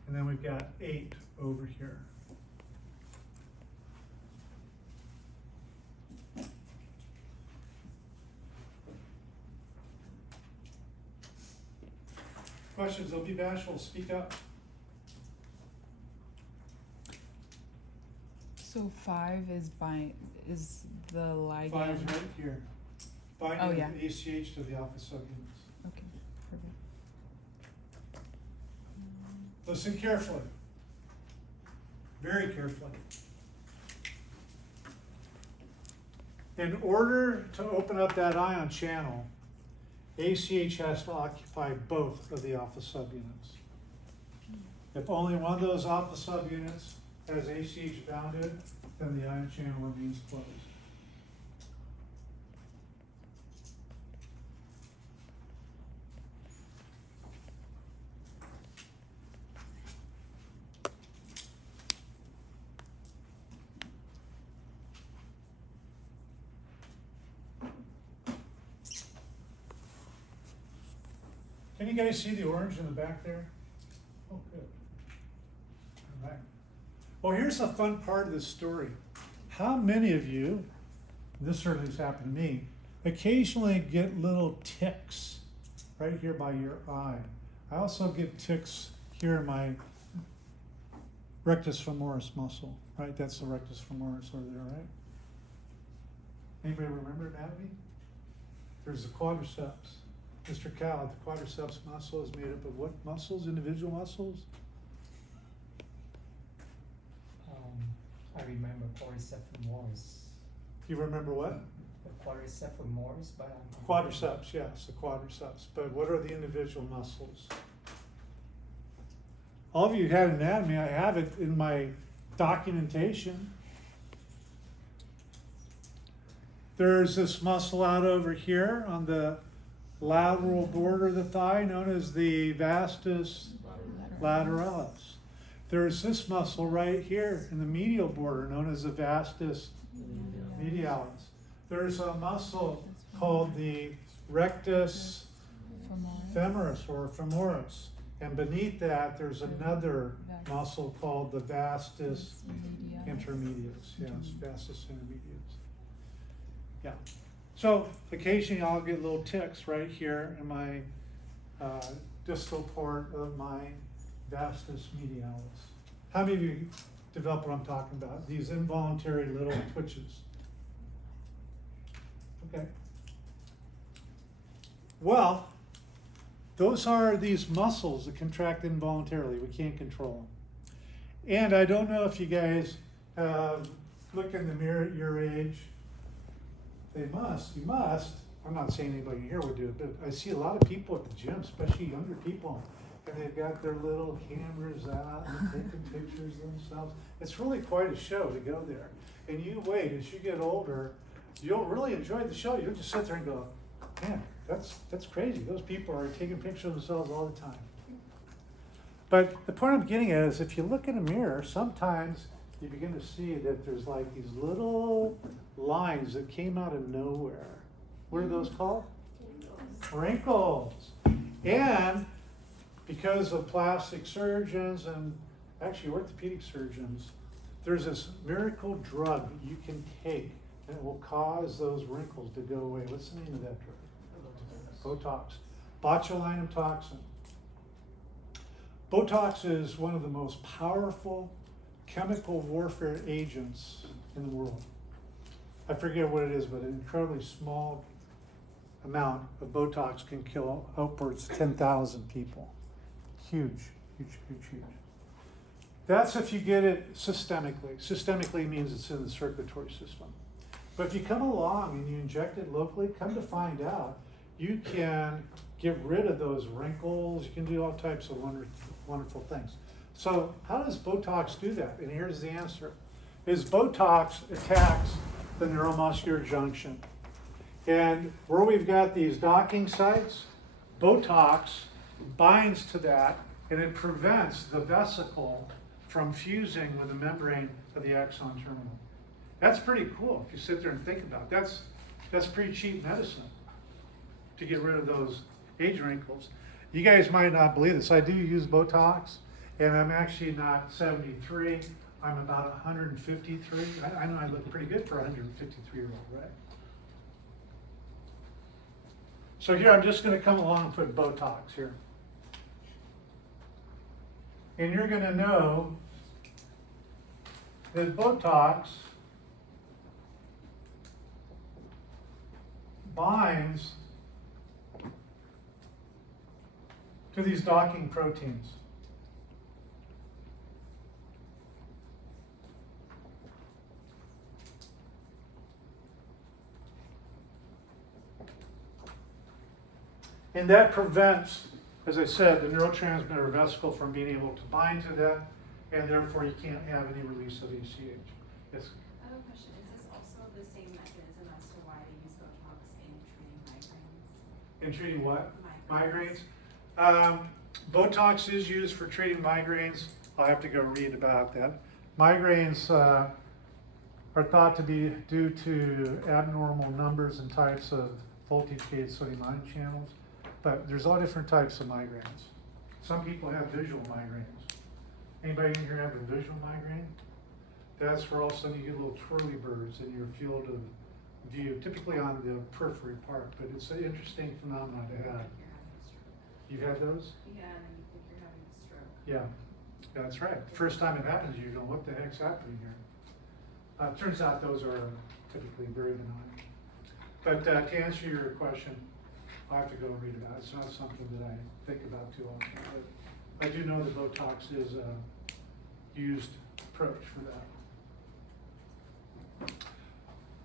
And then we've got 8 over here. Questions? Don't be bashful. Speak up. So 5 is the ligand. 5 is right here. Binding Oh, yeah. ACH to the alpha subunits. Okay, perfect. Listen carefully. Very carefully. In order to open up that ion channel, ACH has to occupy both of the alpha subunits. If only one of those alpha subunits has ACH bounded, then the ion channel remains closed. Can you guys see the orange in the back there? Oh, good. All right. Well, here's the fun part of this story. How many of you, this certainly has happened to me, occasionally get little ticks right here by your eye? I also get ticks here in my rectus femoris muscle, right? That's the rectus femoris over there, right? Anybody remember anatomy? There's the quadriceps. Mr. Cal, the quadriceps muscle is made up of what muscles, individual muscles? I remember quadriceps femoris. You remember what? The quadriceps femoris, but I'm. Quadriceps, yes, the quadriceps. But what are the individual muscles? All of you had anatomy. I have it in my documentation. There's this muscle out over here on the lateral border of the thigh known as the vastus lateralis. There's this muscle right here in the medial border known as the vastus medialis. There's a muscle called the rectus femoris or femoris. And beneath that, there's another muscle called the vastus intermedius. Yes, vastus intermedius. Yeah. So occasionally I'll get little ticks right here in my distal part of my vastus medialis. How many of you develop what I'm talking about? These involuntary little twitches. Okay. Well, those are these muscles that contract involuntarily. We can't control them. And I don't know if you guys look in the mirror at your age. You must. I'm not saying anybody here would do it, but I see a lot of people at the gym, especially younger people, and they've got their little cameras out and taking pictures of themselves. It's really quite a show to go there. And you wait, as you get older, you'll really enjoy the show. You'll just sit there and go, man, that's crazy. Those people are taking pictures of themselves all the time. But the point I'm getting at is if you look in a mirror, sometimes you begin to see that there's like these little lines that came out of nowhere. What are those called? Wrinkles. And because of plastic surgeons and actually orthopedic surgeons, there's this miracle drug that you can take and it will cause those wrinkles to go away. What's the name of that drug? Botox. Botulinum toxin. Botox is one of the most powerful chemical warfare agents in the world. I forget what it is, but an incredibly small amount of Botox can kill upwards of 10,000 people. Huge, huge, huge, huge. That's if you get it systemically. Systemically means it's in the circulatory system. But if you come along and you inject it locally, come to find out, you can get rid of those wrinkles. You can do all types of wonderful things. So how does Botox do that? And here's the answer. Is Botox attacks the neuromuscular junction. And where we've got these docking sites, Botox binds to that and it prevents the vesicle from fusing with the membrane of the axon terminal. That's pretty cool if you sit there and think about it. That's pretty cheap medicine to get rid of those age wrinkles. You guys might not believe this. I do use Botox, and I'm actually not 73. I'm about 153. I know I look pretty good for a 153-year-old, right? So here, I'm just going to come along and put Botox here. And you're going to know that Botox binds to these docking proteins. And that prevents, as I said, the neurotransmitter vesicle from being able to bind to that, and therefore you can't have any release of ACH. Yes? I have a question. Is this also the same mechanism as to why they use Botox in treating migraines? In treating what? Migraines. Botox is used for treating migraines. I'll have to go read about that. Migraines are thought to be due to abnormal numbers and types of voltage-gated sodium ion channels. but there's all different types of migraines. Some people have visual migraines. Anybody in here have a visual migraine? That's where all of a sudden you get little twirly birds in your field of view, typically on the periphery part, but it's an interesting phenomenon to have. You've had those? Yeah, and then you think you're having a stroke. Yeah, that's right. The first time it happens, you go, what the heck's happening here? Turns out those are typically very benign. But to answer your question, I have to go read about it. It's not something that I think about too often. But I do know that Botox is a used approach for that.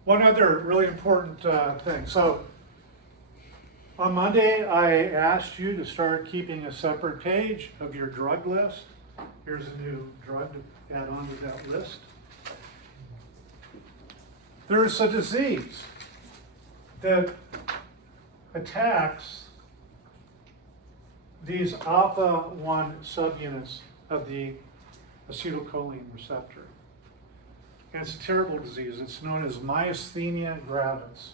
One other really important thing. So on Monday, I asked you to start keeping a separate page of your drug list. Here's a new drug to add on to that list. There's a disease that attacks these alpha-1 subunits of the acetylcholine receptor. And it's a terrible disease. It's known as myasthenia gravis.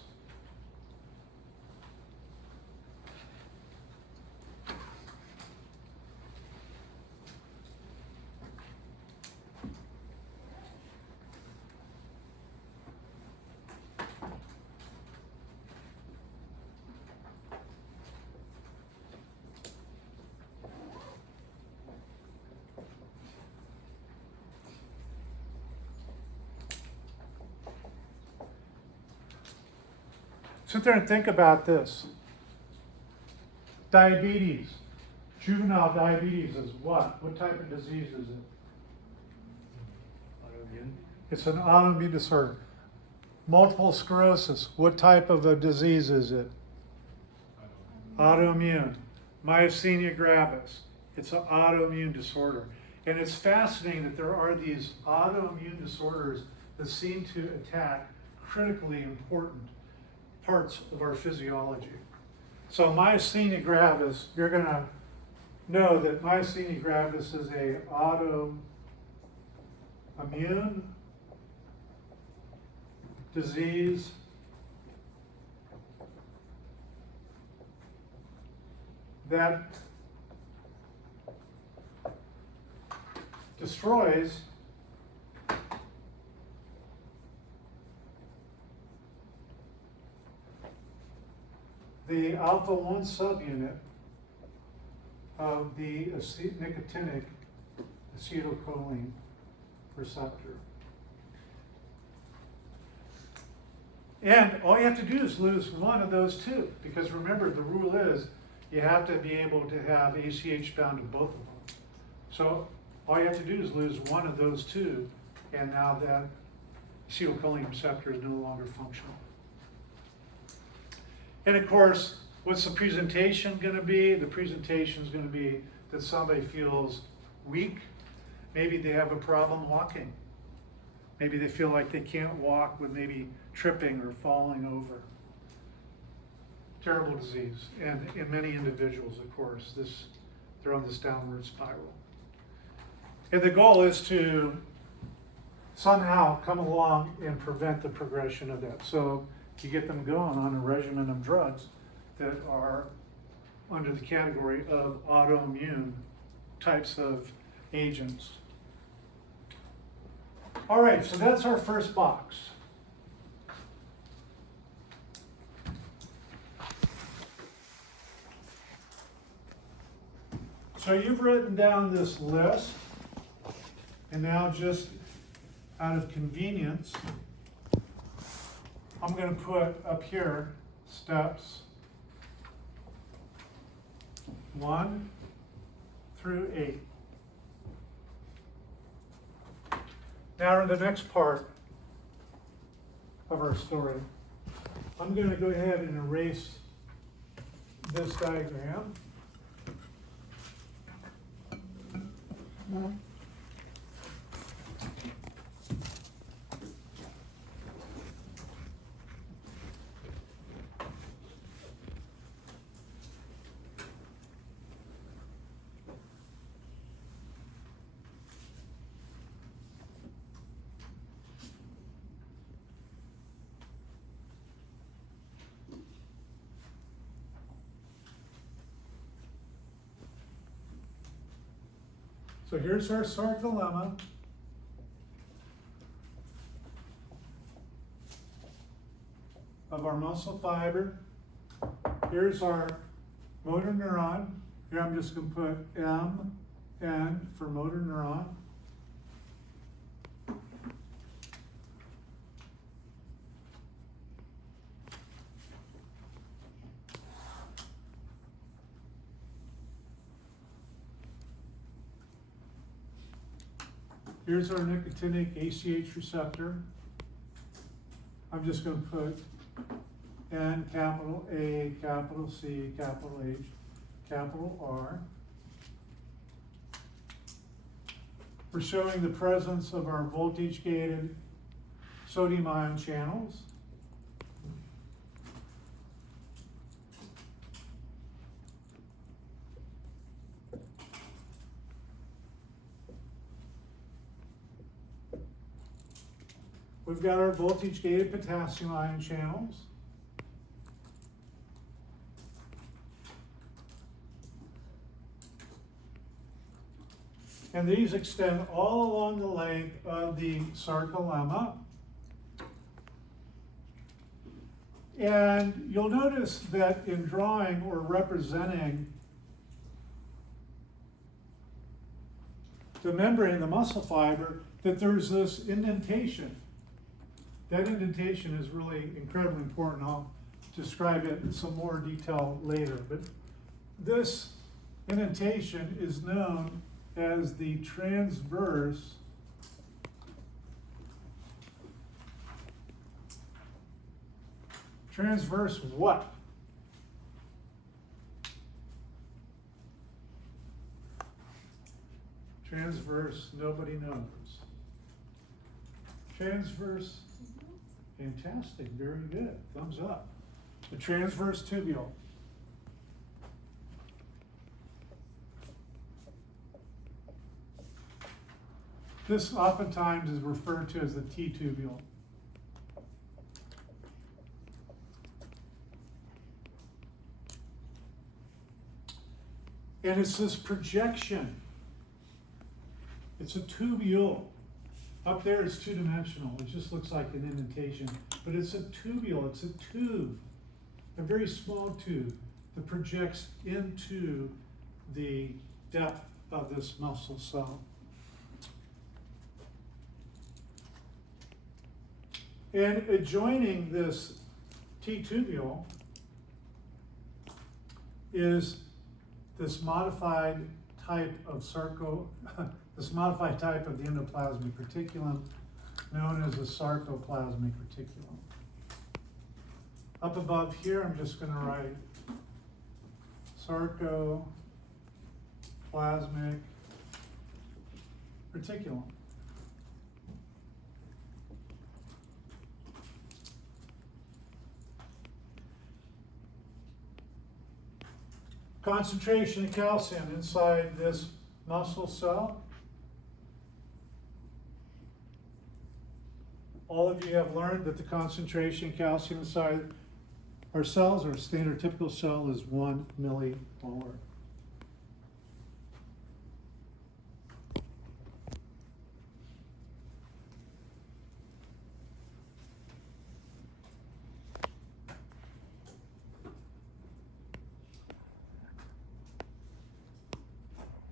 Sit there and think about this. Diabetes, juvenile diabetes is what? What type of disease is it? Autoimmune. It's an autoimmune disorder. Multiple sclerosis, what type of a disease is it? Autoimmune. Myasthenia gravis, it's an autoimmune disorder. And it's fascinating that there are these autoimmune disorders that seem to attack critically important parts of our physiology. So myasthenia gravis, you're going to know that myasthenia gravis is a autoimmune disease that destroys the alpha-1 subunit of the nicotinic acetylcholine receptor. And all you have to do is lose one of those two, because remember, the rule is you have to be able to have ACH bound to both of them. So all you have to do is lose one of those two, and now that acetylcholine receptor is no longer functional. And of course, what's the presentation going to be? The presentation is going to be that somebody feels weak. Maybe they have a problem walking. Maybe they feel like they can't walk with maybe tripping or falling over. Terrible disease. And in many individuals, of course, they're on this downward spiral. And the goal is to somehow come along and prevent the progression of that. So you get them going on a regimen of drugs that are under the category of autoimmune types of agents. All right, so that's our first box. So you've written down this list, and now just out of convenience, I'm going to put up here steps 1 through 8. Now, in the next part of our story, I'm going to go ahead and erase this diagram. So here's our sarcolemma. Of our muscle fiber. Here's our motor neuron. Here I'm just going to put MN for motor neuron. Here's our nicotinic ACH receptor. I'm just going to put N, capital A, capital C, capital H, capital R. We're showing the presence of our voltage-gated sodium ion channels. We've got our voltage-gated potassium ion channels. And these extend all along the length of the sarcolemma. And you'll notice that in drawing or representing the membrane, the muscle fiber, that there's this indentation. That indentation is really incredibly important. I'll describe it in some more detail later. But this indentation is known as the transverse what? Transverse, nobody knows. Transverse, fantastic, very good, thumbs up. The transverse tubule. This oftentimes is referred to as the T-tubule. And it's this projection. It's a tubule. Up there it's two-dimensional. It just looks like an indentation. But it's a tubule. It's a tube, a very small tube that projects into the depth of this muscle cell. And adjoining this T-tubule is this modified type of this modified type of the endoplasmic reticulum known as a sarcoplasmic reticulum. Up above here, I'm just going to write sarcoplasmic reticulum. Concentration of calcium inside this muscle cell. All of you have learned that the concentration of calcium inside our cells, our standard typical cell, is 1 millimolar.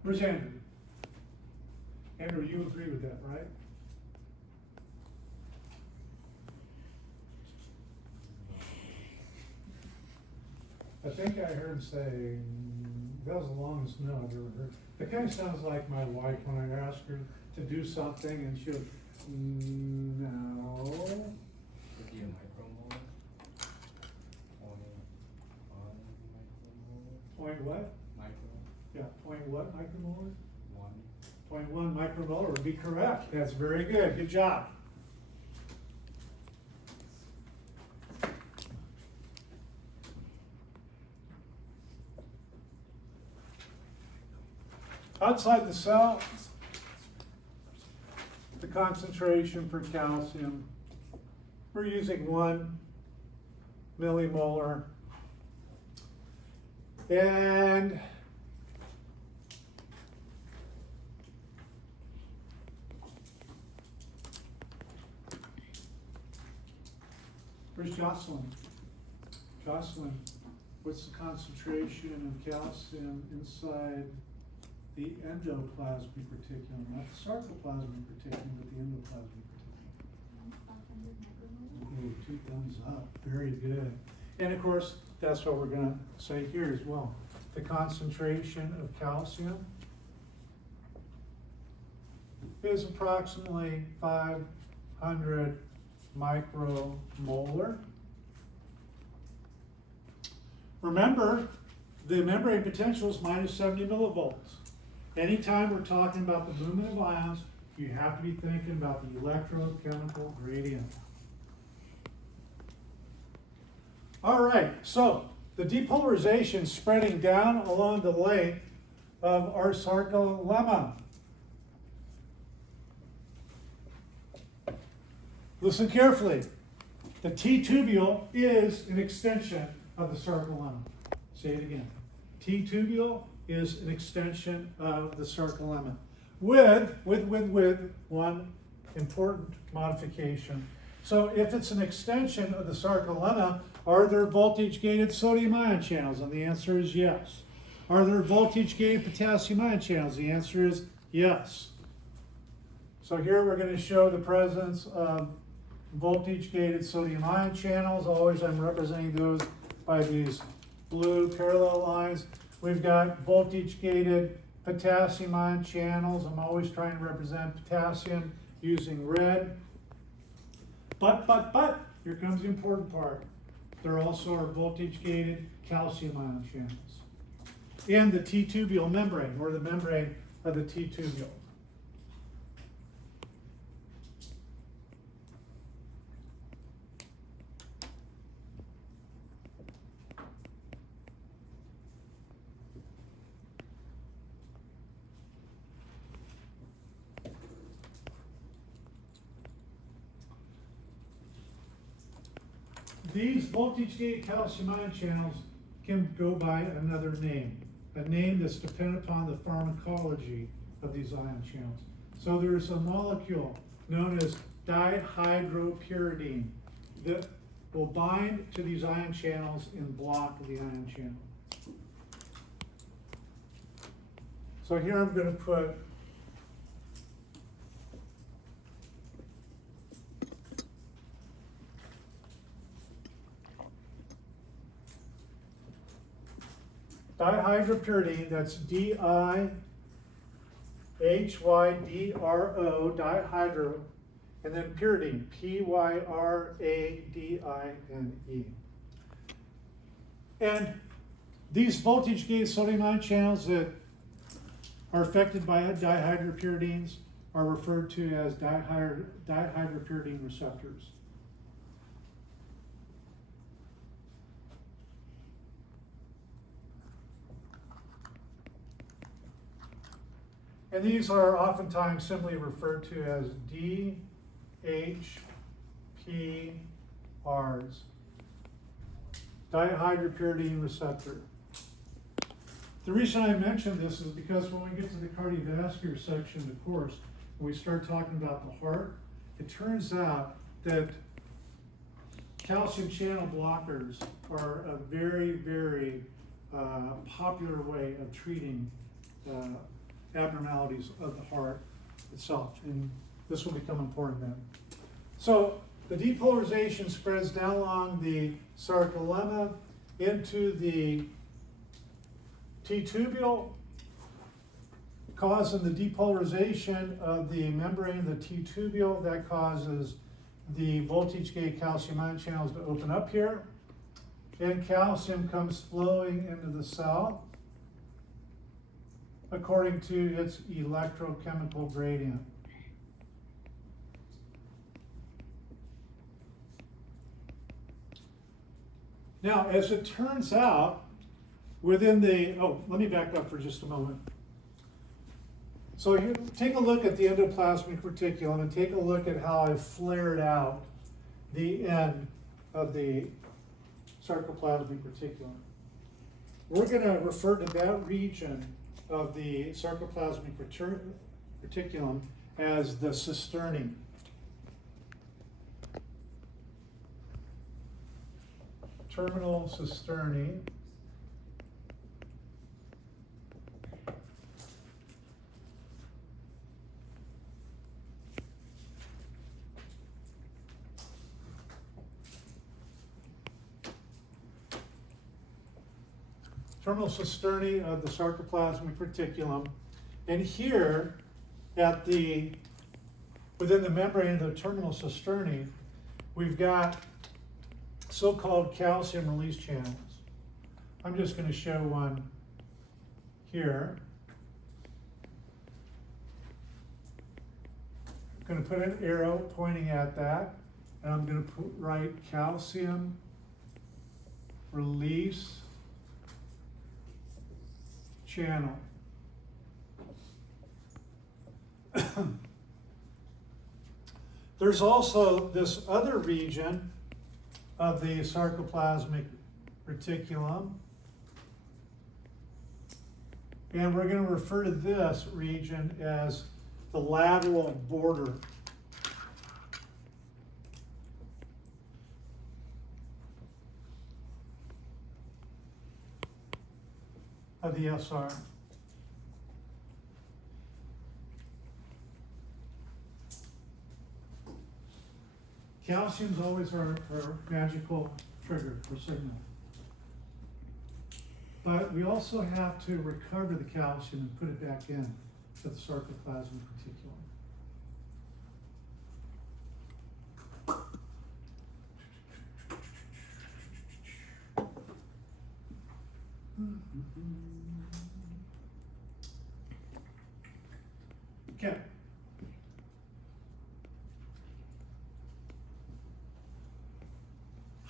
Where's Andrew? Andrew, you agree with that, right? I think I heard say, that was the longest no I've ever heard. It kind of sounds like my wife when I ask her to do something and she'll, no. Could be a micromolar. Point what? Micro. Yeah, point what micromolar? 1. 0.1 micromolar would be correct. That's very good. Good job. Outside the cell, the concentration for calcium, we're using 1 millimolar. And Where's Jocelyn? Jocelyn, what's the concentration of calcium inside the endoplasmic reticulum? Not the sarcoplasmic reticulum, but the endoplasmic reticulum. Ooh, 2 thumbs up. Very good. And of course, that's what we're going to say here as well. The concentration of calcium is approximately 500 micromolar. Remember, the membrane potential is minus 70 millivolts. Anytime we're talking about the movement of ions, you have to be thinking about the electrochemical gradient. All right, so the depolarization spreading down along the length of our sarcolemma. Listen carefully. The T-tubule is an extension of the sarcolemma. Say it again. T-tubule is an extension of the sarcolemma with one important modification. So if it's an extension of the sarcolemma, are there voltage-gated sodium ion channels? And the answer is yes. Are there voltage-gated potassium ion channels? The answer is yes. So here we're going to show the presence of voltage-gated sodium ion channels. Always I'm representing those by these blue parallel lines. We've got voltage-gated potassium ion channels. I'm always trying to represent potassium using red. But, here comes the important part. There also are voltage-gated calcium ion channels in the T-tubule membrane, or the membrane of the T-tubule. These voltage-gated calcium ion channels can go by another name, a name that's dependent upon the pharmacology of these ion channels. So there's a molecule known as dihydropyridine that will bind to these ion channels and block the ion channel. So here I'm going to put dihydropyridine, that's D-I-H-Y-D-R-O, dihydro, and then pyridine, P-Y-R-A-D-I-N-E. And these voltage-gated sodium ion channels that are affected by dihydropyridines are referred to as dihydropyridine receptors. And these are oftentimes simply referred to as DHPRs, dihydropyridine receptor. The reason I mention this is because when we get to the cardiovascular section of the course, when we start talking about the heart, it turns out that calcium channel blockers are a very, very popular way of treating abnormalities of the heart itself, and this will become important then. So the depolarization spreads down along the sarcolemma into the T-tubule, causing the depolarization of the membrane of the T-tubule. That causes the voltage-gated calcium ion channels to open up here, and calcium comes flowing into the cell according to its electrochemical gradient. Now, as it turns out, within the, let me back up for just a moment. So here, take a look at the endoplasmic reticulum and take a look at how I've flared out the end of the sarcoplasmic reticulum. We're going to refer to that region of the sarcoplasmic reticulum as the cisternae. terminal cisternae. Terminal cisternae of the sarcoplasmic reticulum. And here, within the membrane of the terminal cisternae, we've got so-called calcium release channels. I'm just going to show one here. I'm going to put an arrow pointing at that, and I'm going to write calcium release channel. There's also this other region of the sarcoplasmic reticulum, and we're going to refer to this region as the lateral border. Of the SR. Calcium's always our magical trigger for signal. But we also have to recover the calcium and put it back in to the sarcoplasmic reticulum. Okay.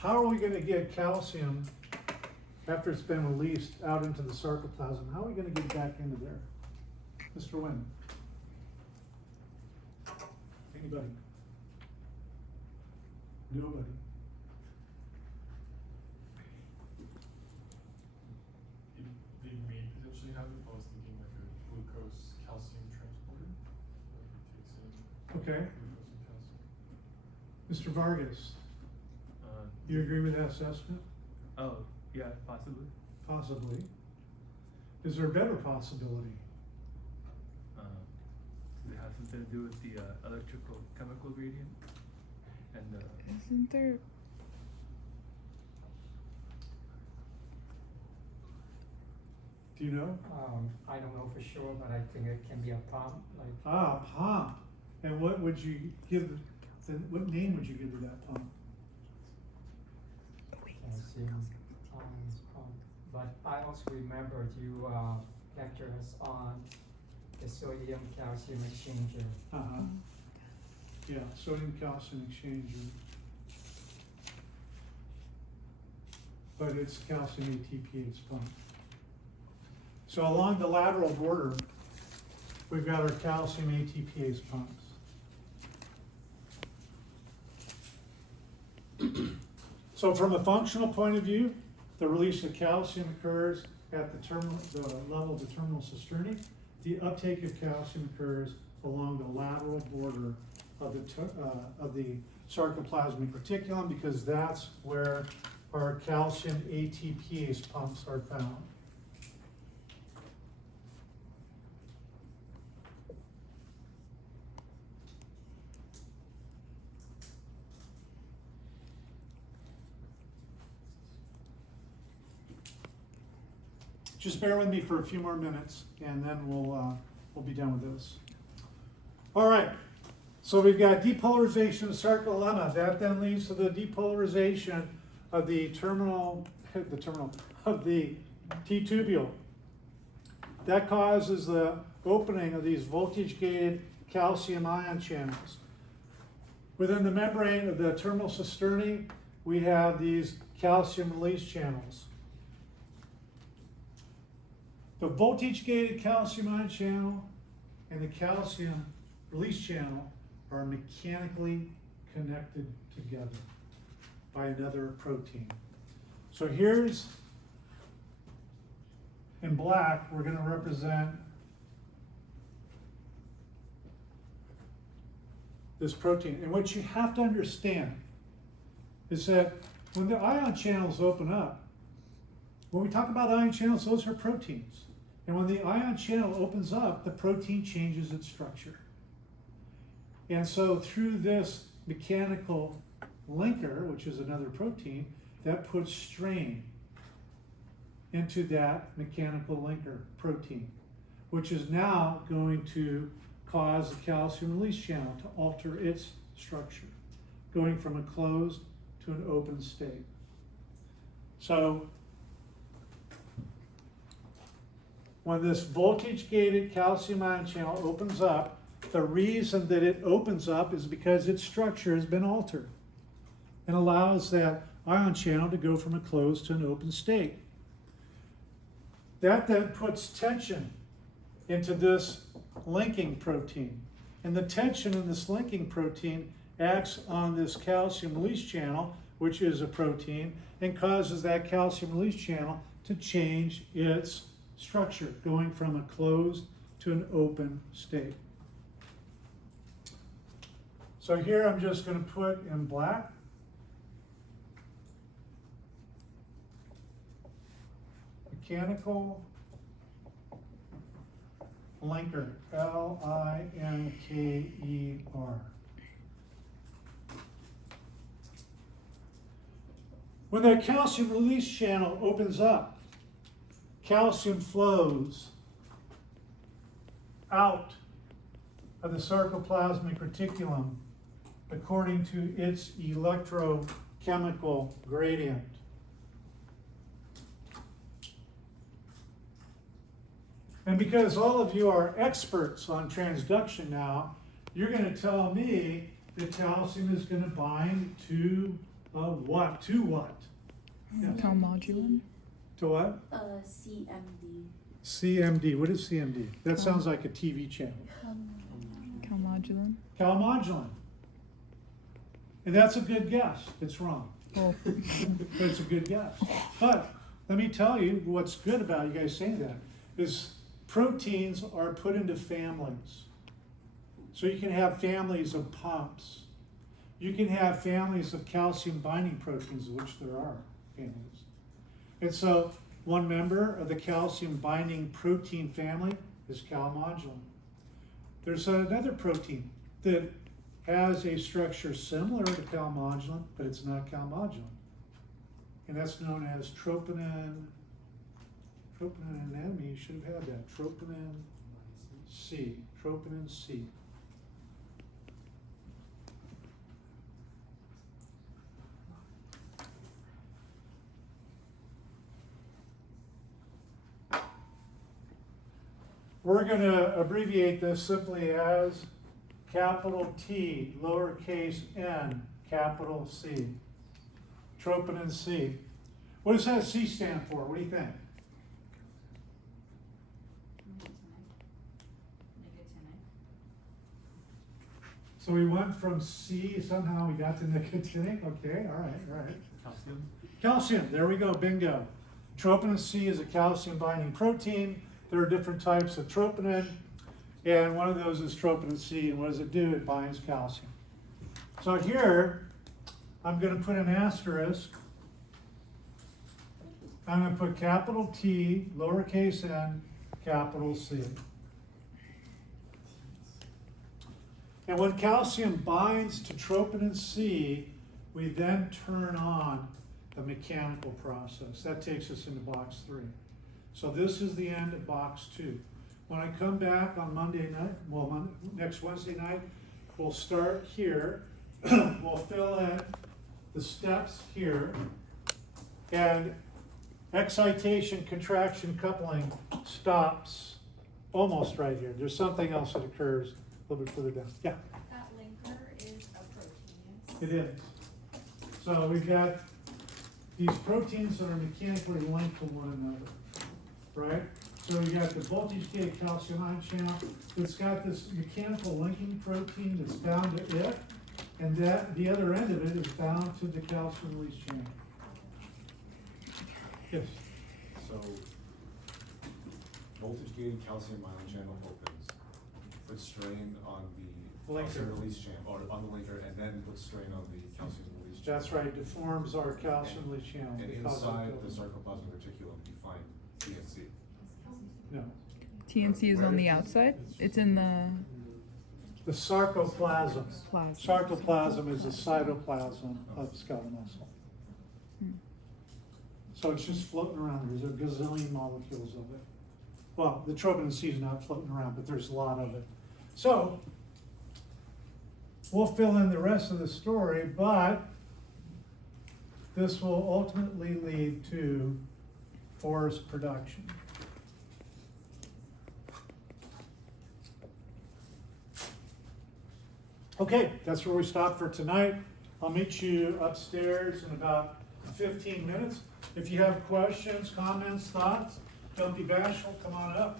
How are we going to get calcium after it's been released out into the sarcoplasm? How are we going to get back into there? Mr. Wynn? Anybody? Nobody? They may potentially have it, but I was thinking like a glucose calcium transporter. Like it takes in Okay. glucose and calcium. Mr. Vargas, you agree with that assessment? Oh, yeah, possibly. Possibly. Is there a better possibility? Does it have something to do with the electrical chemical gradient? And Isn't there? Do you know? I don't know for sure, but I think it can be a pump, like, Ah, pump. And what would you give, what name would you give to that pump? calcium, pump. But I also remembered you, lectured us on the sodium calcium exchanger. Uh-huh. Yeah, sodium calcium exchanger. But it's calcium ATPase pump. So along the lateral border, we've got our calcium ATPase pumps. So from a functional point of view, the release of calcium occurs at the level of the terminal cisternae. The uptake of calcium occurs along the lateral border of the sarcoplasmic reticulum, because that's where our calcium ATPase pumps are found. Just bear with me for a few more minutes, and then we'll be done with this. All right, so we've got depolarization of sarcolemma. That then leads to the depolarization of the of the T-tubule. That causes the opening of these voltage-gated calcium ion channels. Within the membrane of the terminal cisternae, we have these calcium release channels. The voltage-gated calcium ion channel and the calcium release channel are mechanically connected together by another protein. So here's, in black, we're going to represent this protein. And what you have to understand is that when the ion channels open up, when we talk about ion channels, those are proteins. And when the ion channel opens up, the protein changes its structure. And so through this mechanical linker, which is another protein, that puts strain into that mechanical linker protein, which is now going to cause the calcium release channel to alter its structure, going from a closed to an open state. So when this voltage-gated calcium ion channel opens up, the reason that it opens up is because its structure has been altered and allows that ion channel to go from a closed to an open state. That then puts tension into this linking protein. And the tension in this linking protein acts on this calcium release channel, which is a protein, and causes that calcium release channel to change its structure, going from a closed to an open state. So here I'm just going to put in black mechanical linker, L-I-N-K-E-R. When that calcium release channel opens up, calcium flows out of the sarcoplasmic reticulum according to its electrochemical gradient. And because all of you are experts on transduction now, you're going to tell me that calcium is going to bind to what? To what? Yes. Calmodulin. To what? CMD. CMD. What is CMD? That sounds like a TV channel. Calmodulin. Calmodulin. And that's a good guess. It's wrong. Oh. But it's a good guess. But let me tell you what's good about you guys saying that is proteins are put into families. So you can have families of pumps. You can have families of calcium binding proteins, of which there are families. And so one member of the calcium binding protein family is calmodulin. There's another protein that has a structure similar to calmodulin, but it's not calmodulin. And that's known as troponin. Troponin anatomy, you should have had that. Troponin C. Troponin C. We're going to abbreviate this simply as capital T, lowercase n, capital C. Troponin C. What does that C stand for? What do you think? So we went from C, somehow we got to nicotinic. Okay, all right. Calcium. Calcium, there we go, bingo. Troponin C is a calcium binding protein. There are different types of troponin, and one of those is troponin C, and what does it do? It binds calcium. So here, I'm going to put an asterisk. I'm going to put capital T, lowercase n, capital C. And when calcium binds to troponin C, we then turn on the mechanical process. That takes us into box 3. So this is the end of box 2. When I come back on Monday night, well, next Wednesday night, we'll start here. We'll fill in the steps here. And excitation, contraction, coupling stops almost right here. There's something else that occurs a little bit further down. Yeah? That linker is a protein. It is. So we've got these proteins that are mechanically linked to one another, right? So we got the voltage-gated calcium ion channel. It's got this mechanical linking protein that's bound to it, and that the other end of it is bound to the calcium release channel. Yes. So, voltage-gated calcium ion channel opens, puts strain on the Linker. calcium release chain, or on the linker, and then put strain on the calcium release chain. That's right, deforms our calcium leach channel. And because of inside the sarcoplasmic reticulum, you find TNC. No, TNC is on the outside. It's in the sarcoplasm. Plasma. Sarcoplasm is the cytoplasm of skeletal muscle. So it's just floating around. There's a gazillion molecules of it. Well, the troponin C is not floating around, but there's a lot of it. So we'll fill in the rest of the story, but this will ultimately lead to forest production. Okay, that's where we stop for tonight. I'll meet you upstairs in about 15 minutes. If you have questions, comments, thoughts, don't be bashful, come on up.